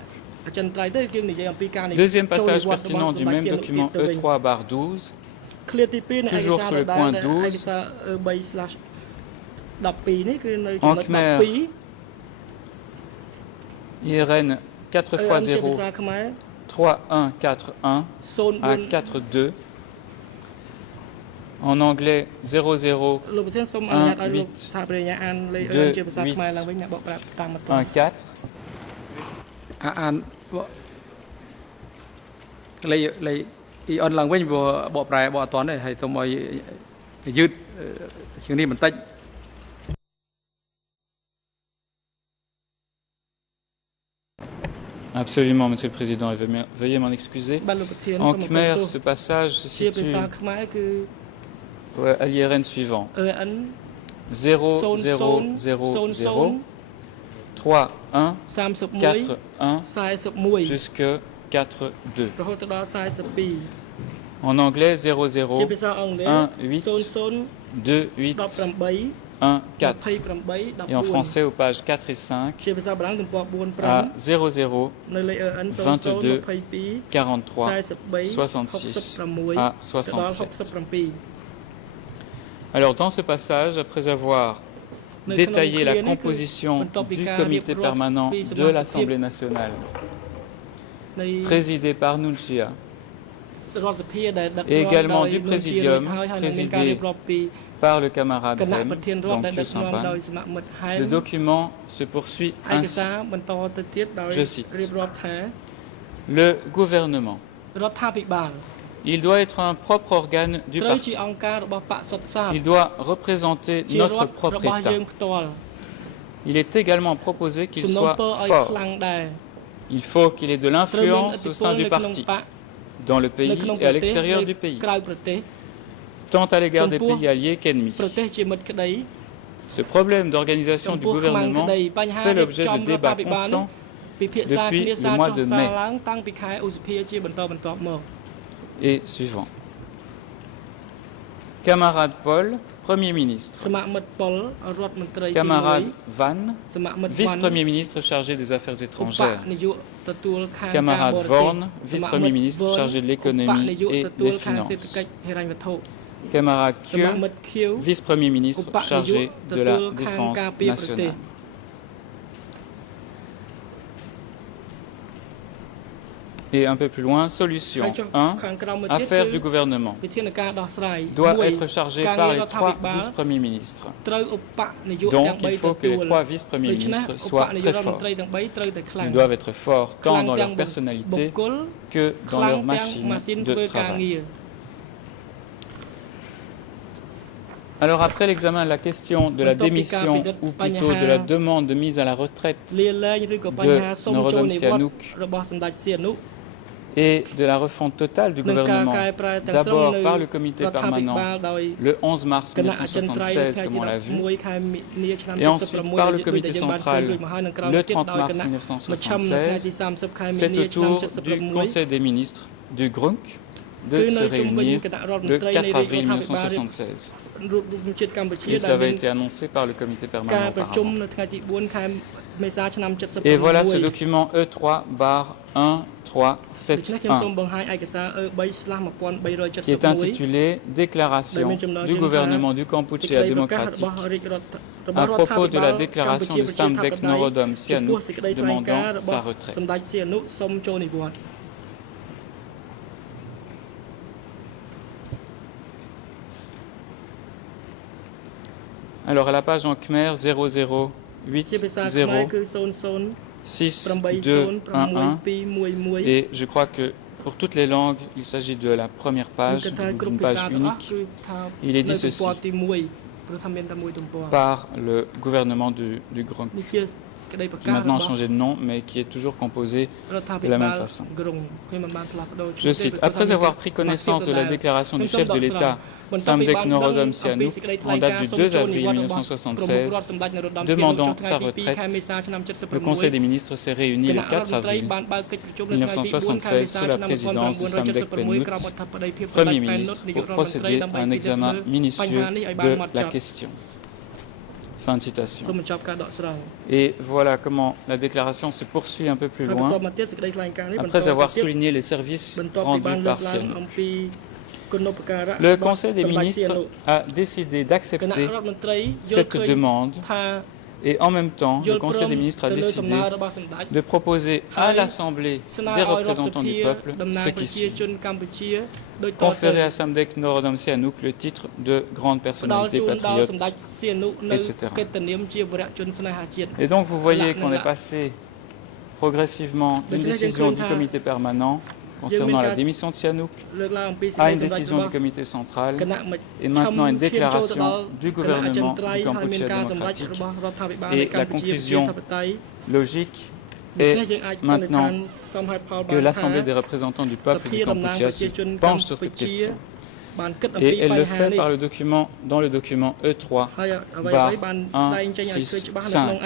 Deuxième passage pertinent du même document E3/12, toujours sur le point 12, en Khmer, IRN 4x0, 3141 à 42, En anglais 00 លោកប្រធានសូមអនុញ្ញាតឲ្យលោកសាប្រញ្ញាអានលេខជាភាសាខ្មែរឡើងវិញអ្នកបកប្រែតាមបន្ត 14 អានលេខអនឡើងវិញព្រោះបកប្រែបកអត់ទាន់ទេហើយសូមឲ្យយឺតជាងនេះបន្តិច Absolument, Monsieur le Président, et veuillez m'en excuser. បាទលោកប្រធាន En សូមអរគុណ Khmer, ce passage se ជាភា situe សាខ្មែរគឺ à l'IRN suivant. EN 0 0 0 0 3 1 31 4 1 41 jusque 4 2. រហូតដល់42 En anglais 0 ជា 0 ភាសាអង់គ្លេស 1 8 2 8 18 1 4. 28 Et en français aux pages 4 et 5 ជាភាសាបារាំងទំព័រ à 4 0 0 5នៅលេខ EN 22 22 43 43 66 66 à ដល់ 67. 67 Alors dans ce passage, après avoir détaillé la composition du comité permanent de l'Assemblée nationale, នៃ présidé par Nunchia, រដ្ឋសភាដែលដឹក et នាំ également ដោយ du présidium ហើយនឹងមានការរៀបរាប់ពី par le camarade គណៈ Rem, ប្រធានរដ្ឋ donc ដែលដឹកនាំដោយ Tussampan, សមាមិត្តហែម le document se poursuit ឯក ainsi. សារបន្តទៅទៀតដោយ Je cite. រៀបរាប់ថា Le gouvernement, រដ្ឋាភិបាល il doit être un propre organe du ត្រូវជា parti. អង្គការរបស់បក្សសុទ្ធសាធ Il doit représenter ជា notre រដ្ឋ propre របស់យើ État. ងផ្ទាល់ Il est également proposé qu'il សំណូម soit ពរឲ្យ fort. ខ្លាំងដែរ Il faut qu'il ait de ត្រូវមានឥ l'influence ទ្ធិ au ពល sein នៅ du ក្នុង parti, បក dans le នៅ pays ក្នុង et ប្រ à ទេស l'extérieur នៅ du pays, ក្រៅប្រទេស tant à l'égard desចំពោះ pays alliés qu'ennemis. ប្រទេសជាមិត្តក្តី Ce problème d'organisation ចំ du ពោះខ្មាំងក្ gouvernement តីបញ្ហា fait រៀប l'objet ចំ de រដ្ឋា débats ភិបាលនេះ constants ពិភាក្សា depuis គ្នា le សារ mois ចុះ de សារ mai ឡើងតាំងពីខែឧសភាជាបន្តមក et suivants. Camarade Paul, Premier ministre. សមាមិត្តប៉ុលរដ្ឋមន្ត្រីទី Camarade Van, 1សមាមិត្ត vice-premier ministre chargé des affaires ឧប étrangères. នាយកទទួលខាងការប Camarade រទេស Vorn, vice-premier ministre chargé de l'économie ឧបនាយក et ទទួល des ខាងសេដ្ឋ finances. កិច្ចហិរញ្ញវត្ថុ Camarade សមា Kieu, មិត្តខៀវ vice-premier ឧ ministre បនាយក chargé de ទទួល la ខាង défense ការពារប្រទេស nationale. Et un peu plus loin, ហើយ solution ចុះ 1. ខាងក្រោមមួយទៀត Affaires du gouvernement វិធានការដោះស្រាយ doit មួយ être chargé ការ par ងារ les រដ្ឋា trois ភិបាល vice-premiers ministres. ត្រូវឧបនាយក Donc ទាំង il 3 faut que ទទួល les trois vice-premiers ដូច្នេះ ministres ឧប soient នាយក très រដ្ឋមន្ forts. ត្រីទាំង3ត្រូវតែខ្លាំង Ils doivent être forts ខ្លាំង tant dans ទាំង leur បុ personnalité គ្គល que ខ្ dans លាំង leur ទាំងម៉ាស៊ីន machine ធ្វើ de ការងារ travail. Alors après l'examen de la question de la démission ou plutôt de la demande de mise à la retraite លាលែងឬក៏បញ្ហាសុំចូល Norodom និវត្តន៍ Sihanouk របស់សម្ដេចសៀនុ et de la refonte totale du នឹងការ gouvernement, កែប្រែទាំងស្រុង d'abord នៅ par le comité រដ្ឋាភិ permanent បាលដោយ le 11 mars គណៈអចិន្ត្រៃយ៍ 1976, comme on l'a vu, 1ខែមីនាឆ្នាំ et ensuite par le comité central le 30 mars 1976, ខែមី c'est នា au ឆ្នាំ tour du 76 Conseil des ministres du GRUNC គឺ de នៅ se ជុំវិញ réunir គណៈរដ្ឋម le ន្ត្រីនៃ 4 avril រដ្ឋាភិបាល 1976. រួមជាតិកម្ពុជា Et ដែល ça មា avait ន été annoncé par le comité ការ permanent ប្រជុំ auparavant. នៅថ្ងៃទី4ខែមេសាឆ្នាំ Et voilà ce 76 document E3/1371 ខ្ញុំសូមបង្ហាញឯកសារ E3/1371 qui est intitulé Déclaration du gouvernement du Kampuchea démocratique à propos de la déclaration de Samdech Norodom Sihanouk demandant sa retraite. សម្ដេចសៀនុសូមចូលនិវត្តន៍ Alors à la page en Khmer ជាភាសាខ្មែរ 0080 គឺ 6211 00806211 et je crois que pour toutes les langues, il s'agit de la première page, គឺថាគ្រប់ d'une ភាសា page ទាំងអស់ unique គឺថា Il est dit នៅទំ ceci ព័រទី1ព្រោះថាមានតែមួយទំព័រ par le gouvernement du GRUNC, នេះជាសេចក្តីប្រ qui កាស maintenant a របស់ changé de nom, mais qui est toujours composé រដ្ឋាភិ de la បាល même façon. ក្រុងខ្ញុំមិនបានផ្លាស់ប្ដូរ Je cite, après avoir pris connaissance de la déclaration du chef de l'État Samdech Norodom Sihanouk en date du 2 avril 1976, demandant sa retraite, le Conseil des ministres s'est réuni le 4 avril 1976 sous la présidence de Samdech Penut, Premier ministre, pour procéder à un examen minutieux de la question. Fin de citation. សូមបញ្ចប់ការដកស្រង់ Et voilà comment la déclaration se poursuit un peu plus ហើយបន្ loin, ទាប់មកទៀតសេចក្តីថ្លែងការណ៍នេះ après avoir souligné les services បន្ទាប់ពីបាន rendus លើក par ឡើង Sihanouk. អំពីគុណូបការៈ Le របស់ Conseil des សម្ដេចសៀនុ ministres a décidé គណៈ d'accepter រដ្ឋមន្ត្រីយល់ cette ឃើញ demande ថា Et en même temps, le Conseil des ministres a décidé de proposer à l'Assemblée des représentants du peuple, ce qui suit. Conférer à Samdech Norodom Sihanouk le titre de grande personnalité patriote, etc. Et donc vous voyez qu'on est passé progressivement d'une décision du comité permanent concernant la démission de Sihanouk à une décision du comité central et maintenant une déclaration du gouvernement du Kampuchea démocratique. Et la conclusion logique est maintenant que l'Assemblée des représentants du peuple du Kampuchea se penche sur cette question. Et elle le fait par dans le document E3 165.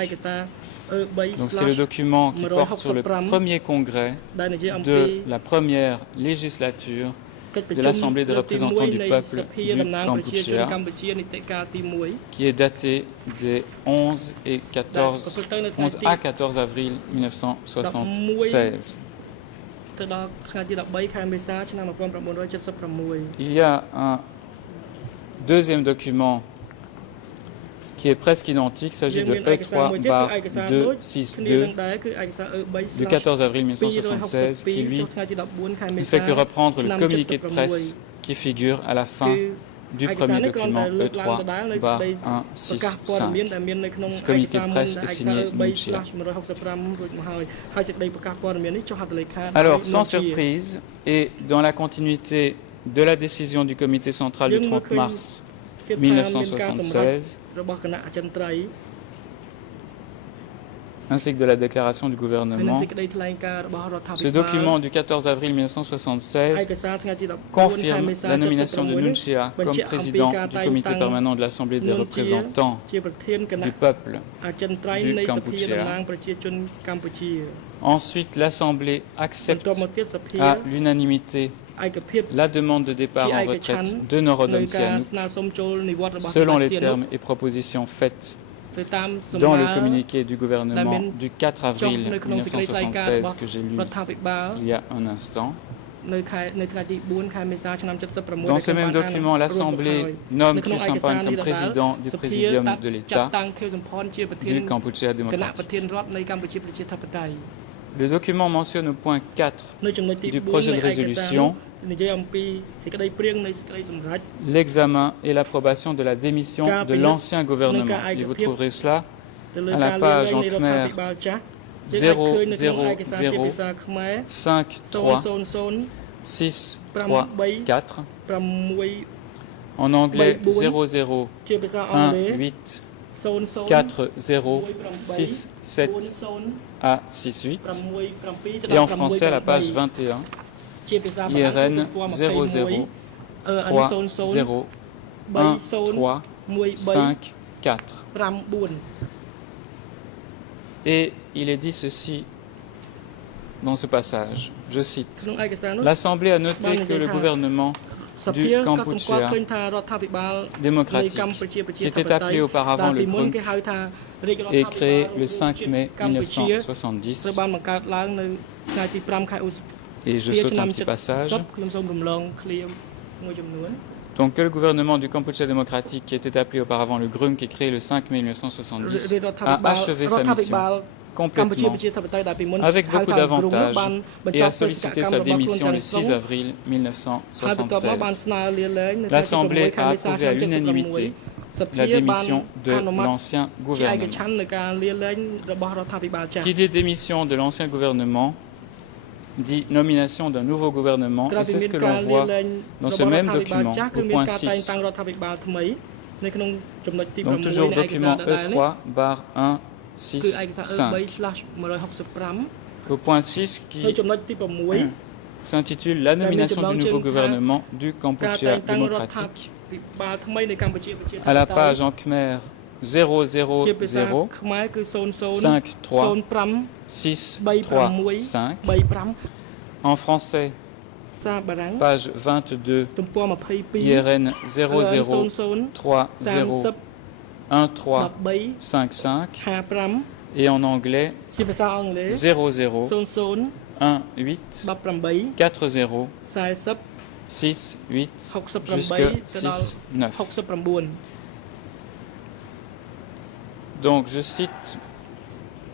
Donc c'est le document qui porte sur le premier congrès de la première législature de l'Assemblée des représentants du peuple du Kampuchea, qui est daté des 11 à 14 avril 1976. Il y a un deuxième document qui est presque identique, il s'agit de E3/262 du 14 avril 1976, qui lui ne fait que reprendre le communiqué de presse qui figure à la fin du premier document E3/165. Ce communiqué de presse est signé Munchia. Alors, sans surprise, et dans la continuité de la décision du comité central du 30 mars 1976, ainsi que de la déclaration du gouvernement, ce document du 14 avril 1976 confirme la nomination de Nunchia comme président du comité permanent de l'Assemblée des représentants du peuple du Kampuchea. Ensuite, l'Assemblée accepte à l'unanimité la demande de départ en retraite de Norodom Sihanouk selon les termes et propositions faites dans le communiqué du gouvernement du 4 avril 1976 que j'ai lu il y a un instant. Dans ce même document, l'Assemblée nomme Khieu Samphan comme président du Présidium de l'État du Kampuchea démocratique. Le document mentionne au point 4 du projet de résolution l'examen et l'approbation de la démission de l'ancien gouvernement. Et vous trouverez cela à la page en khmer 0005363 en anglais 00184067 à 68 et en français à la page 21 IRN 00301354. Et il est dit ceci dans ce passage, je cite: l'Assemblée a noté que le gouvernement du Kampuchea démocratique, qui était appelé auparavant le GRUNC, est créé le 5 mai 1970. Et je saute un petit passage. Donc que le gouvernement du Kampuchea démocratique, qui était appelé auparavant le GRUNC, est créé le 5 mai 1970, a achevé sa mission complètement, avec beaucoup d'avantages, et a sollicité sa démission le 6 avril 1976. L'Assemblée a approuvé à l'unanimité la démission de l'ancien gouvernement. Qui dit démission de l'ancien gouvernement dit nomination d'un nouveau gouvernement, et c'est ce que l'on voit dans ce même document, au point 6. Donc toujours document E3/165. Au point 6 qui s'intitule La nomination du nouveau gouvernement du Kampuchea démocratique. À la page en khmer 000536335. En français, page 22, IRN 00301355. Et en anglais, 00184068 jusqu'à 69. Donc je cite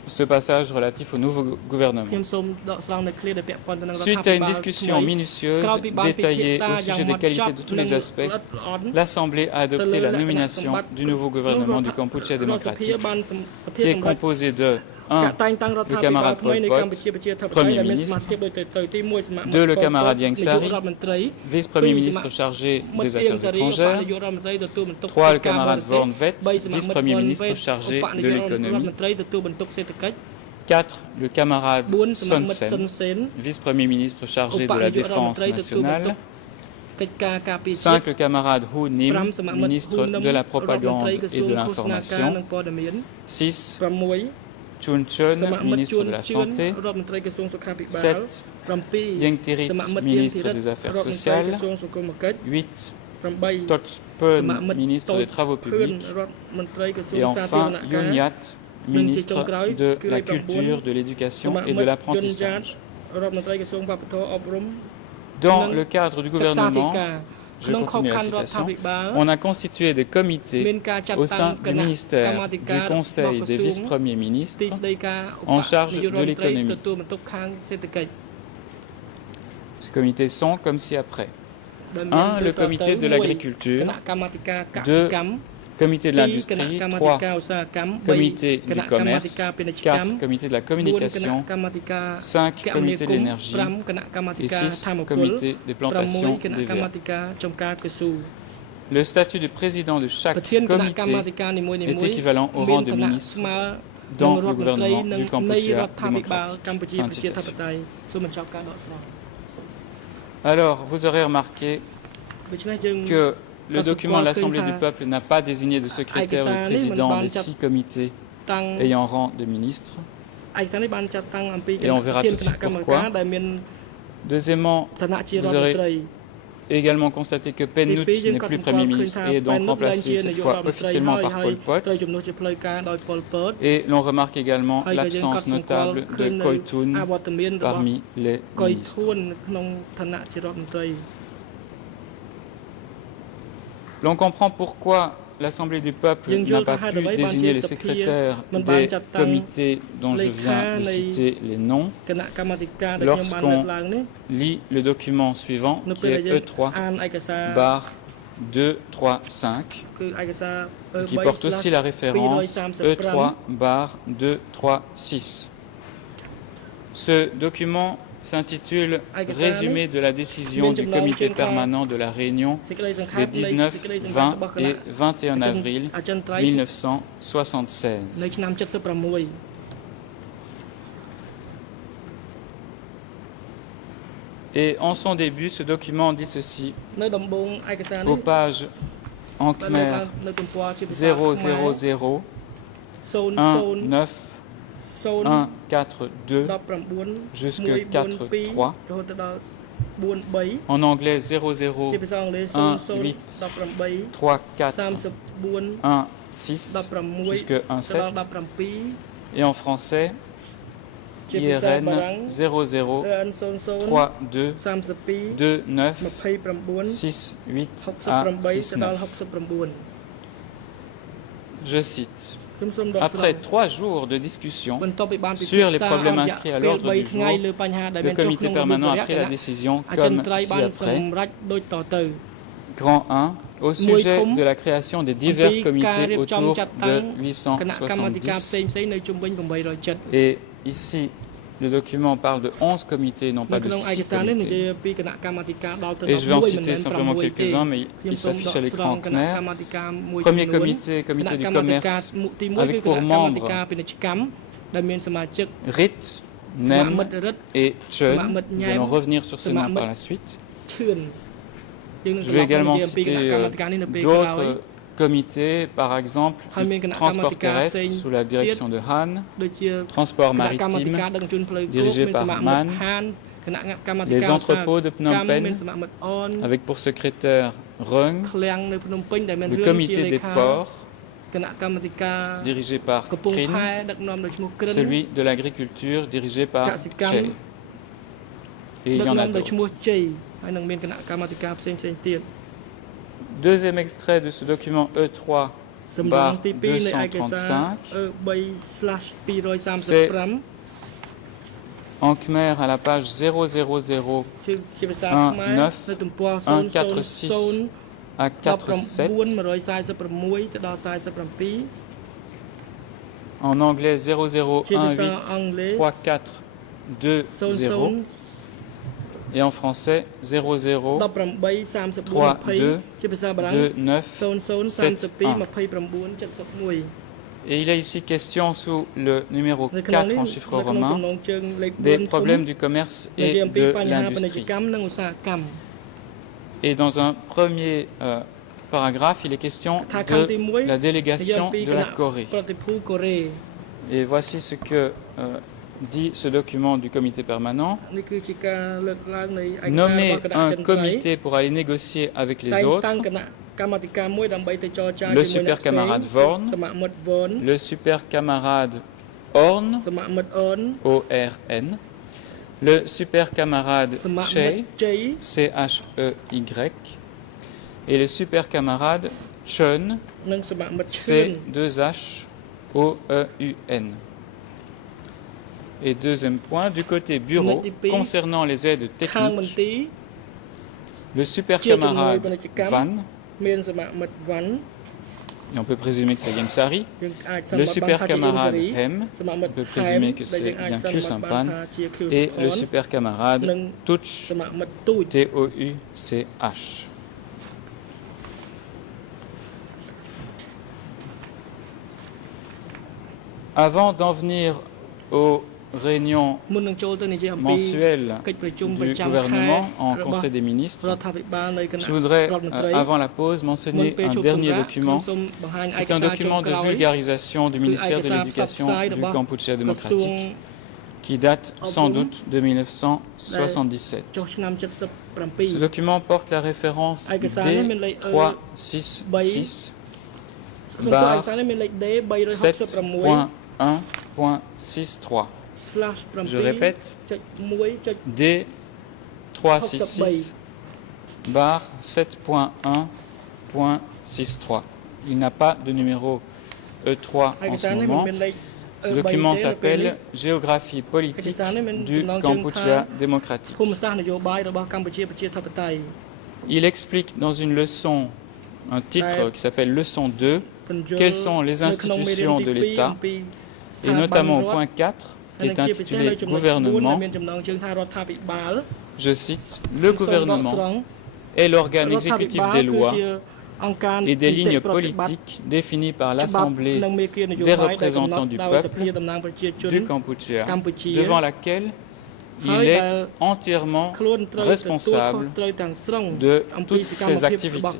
ce passage relatif au nouveau gouvernement. ខ្ញុំសូមដកស្រង់នៅឃ្លាដែលពាក់ព័ន្ធទៅនឹងរដ្ឋាភិបាល Suite à une discussion minutieuse, détaillée au sujet des qualités de tous les aspects, l'Assemblée a adopté la nomination du nouveau gouvernement du Kampuchea démocratique, qui est composé de 1. Le camarade Pol Pot, Premier ministre. 2. Le camarade Ieng Sary, vice-premier ministre chargé des Affaires étrangères. 3. Le camarade Vorn Veth, vice-premier ministre chargé de l'économie. 4. Le camarade Son Sen, vice-premier ministre chargé de la défense nationale. 5. Le camarade Hu Nim, ministre de la propagande et de l'information. 6. Chun Chun, ministre de la Santé. 7. Ieng Tirit, ministre des Affaires sociales. 8. Toch Peun, ministre des Travaux publics. Et enfin, Yun Yat, ministre de la Culture, de l'Éducation et de l'Apprentissage. Dans le cadre du gouvernement, je continue la citation, on a constitué des comités au sein du ministère, du Conseil des vice-premiers ministres en charge de l'économie. Ces comités sont comme ci-après. 1. Le comité de l'agriculture. 2. Comité de l'industrie. 3. Comité du commerce. 4. Comité de la communication. 5. Comité de l'énergie. Et 6. Comité des plantations de verre. Le statut de président de chaque comité est équivalent au rang de ministre dans le gouvernement du Kampuchea démocratique. Fin de citation. Alors, vous aurez remarqué que le document de l'Assemblée du peuple n'a pas désigné de secrétaire ou de président des 6 comités ayant rang de ministre. Et on verra tout de suite pourquoi. Deuxièmement, vous aurez également constaté que Pen Nut n'est plus Premier ministre et est donc remplacé cette fois officiellement par Pol Pot. Et l'on remarque également l'absence notable de Koi Tun parmi les ministres. L'on comprend pourquoi l'Assemblée du peuple n'a pas pu désigner les secrétaires des comités dont je viens de citer les noms lorsqu'on lit le document suivant qui est E3/235 qui porte aussi la référence E3/236. Ce document s'intitule « Résumé de la décision du comité permanent de la Réunion des 19, 20 et 21 avril 1976 ». Et en son début, ce document dit ceci, aux pages en khmer 000 19 142 jusqu'à 43. En anglais 00 18 34 16 jusqu'à 17. Et en français IRN 00 32 29 68 à 69. Je cite. Après 3 jours de discussion sur les problèmes inscrits à l'ordre du jour, le comité permanent a pris la décision comme ci-après. Grand 1. Au sujet de la création des divers comités autour de 870. Et ici, le document parle de 11 comités, non pas de 6 comités. Et je vais en citer simplement quelques-uns, mais il s'affiche à l'écran en khmer. Premier comité, comité du commerce, avec pour membres Rit, Nem et Chun. Nous allons revenir sur ces noms par la suite. Je vais également citer d'autres comités, par exemple, transport terrestre sous la direction de Han, transport maritime dirigé par Man, les entrepôts de Phnom Penh avec pour secrétaire Reung, le comité des ports dirigé par Krin, celui de l'agriculture dirigé par Che. Et il y en a d'autres. Deuxième extrait de ce document E3 barre 235. C'est en Khmer à la page 00019 146 à 47. En anglais 00183420 et en français 00322971. Et il est ici question sous le numéro 4 en chiffre romain des problèmes du commerce et de l'industrie. Et dans un premier paragraphe, il est question de la délégation de la Corée. Et voici ce que dit ce document du comité permanent. Nommer un comité pour aller négocier avec les autres, le super camarade Vorn, le super camarade Horn, O-R-N, le super camarade Chey, C-H-E-Y, et le super camarade Chun, C-2-H-O-E-U-N. Et deuxième point, du côté bureau, concernant les aides techniques, le super camarade Van, et on peut présumer que c'est Yang Sari, le super camarade Hem, on peut présumer que c'est Yang Kyu Sampan, et le super camarade Touch, T-O-U-C-H. Avant d'en venir aux réunions mensuelles du gouvernement en Conseil des ministres, je voudrais, avant la pause, mentionner un dernier document. C'est un document de vulgarisation du ministère de l'Éducation du Kampuchea démocratique qui date sans doute de 1977. Ce document porte la référence D366 7.1.63. Je répète, D366 barre 7.1.63. Il n'a pas de numéro E3 en ce moment. Ce document s'appelle Géographie politique du Kampuchea démocratique. Il explique dans une leçon, un titre qui s'appelle Leçon 2, quelles sont les institutions de l'État, et notamment au point 4, qui est intitulé Gouvernement. Je cite, le gouvernement est l'organe exécutif des lois et des lignes politiques définies par l'Assemblée des représentants du peuple du Kampuchea, devant laquelle il est entièrement responsable de toutes ses activités.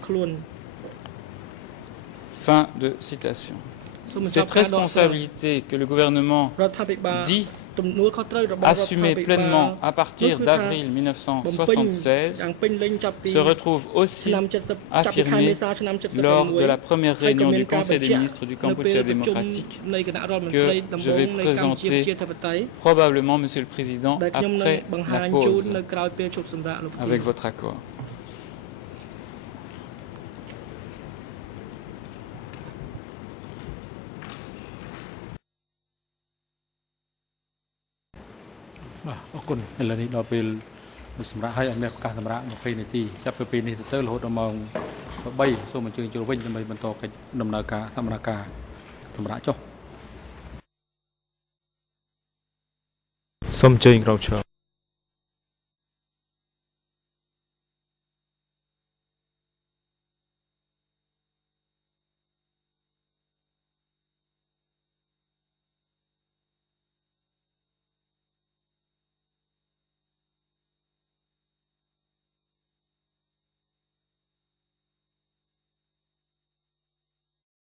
Fin de citation. Cette responsabilité que le gouvernement dit assumée pleinement à partir d'avril 1976 se retrouve aussi affirmée lors de la première réunion du Conseil des ministres du Kampuchea démocratique que je vais présenter probablement, Monsieur le Président, après la pause, avec votre accord.អរគុណឥឡូវនេះដល់ពេលសម្រាប់ឲ្យអនុប្រកាសសម្រាប់20នាទីចាប់ពីពេលនេះទៅរហូតដល់ម៉ោង3សូមអញ្ជើញចូលវិញដើម្បីបន្តកិច្ចដំណើរការសកម្មភាពសម្រាប់ចុះ សូមអញ្ជើញក្រោកឈរ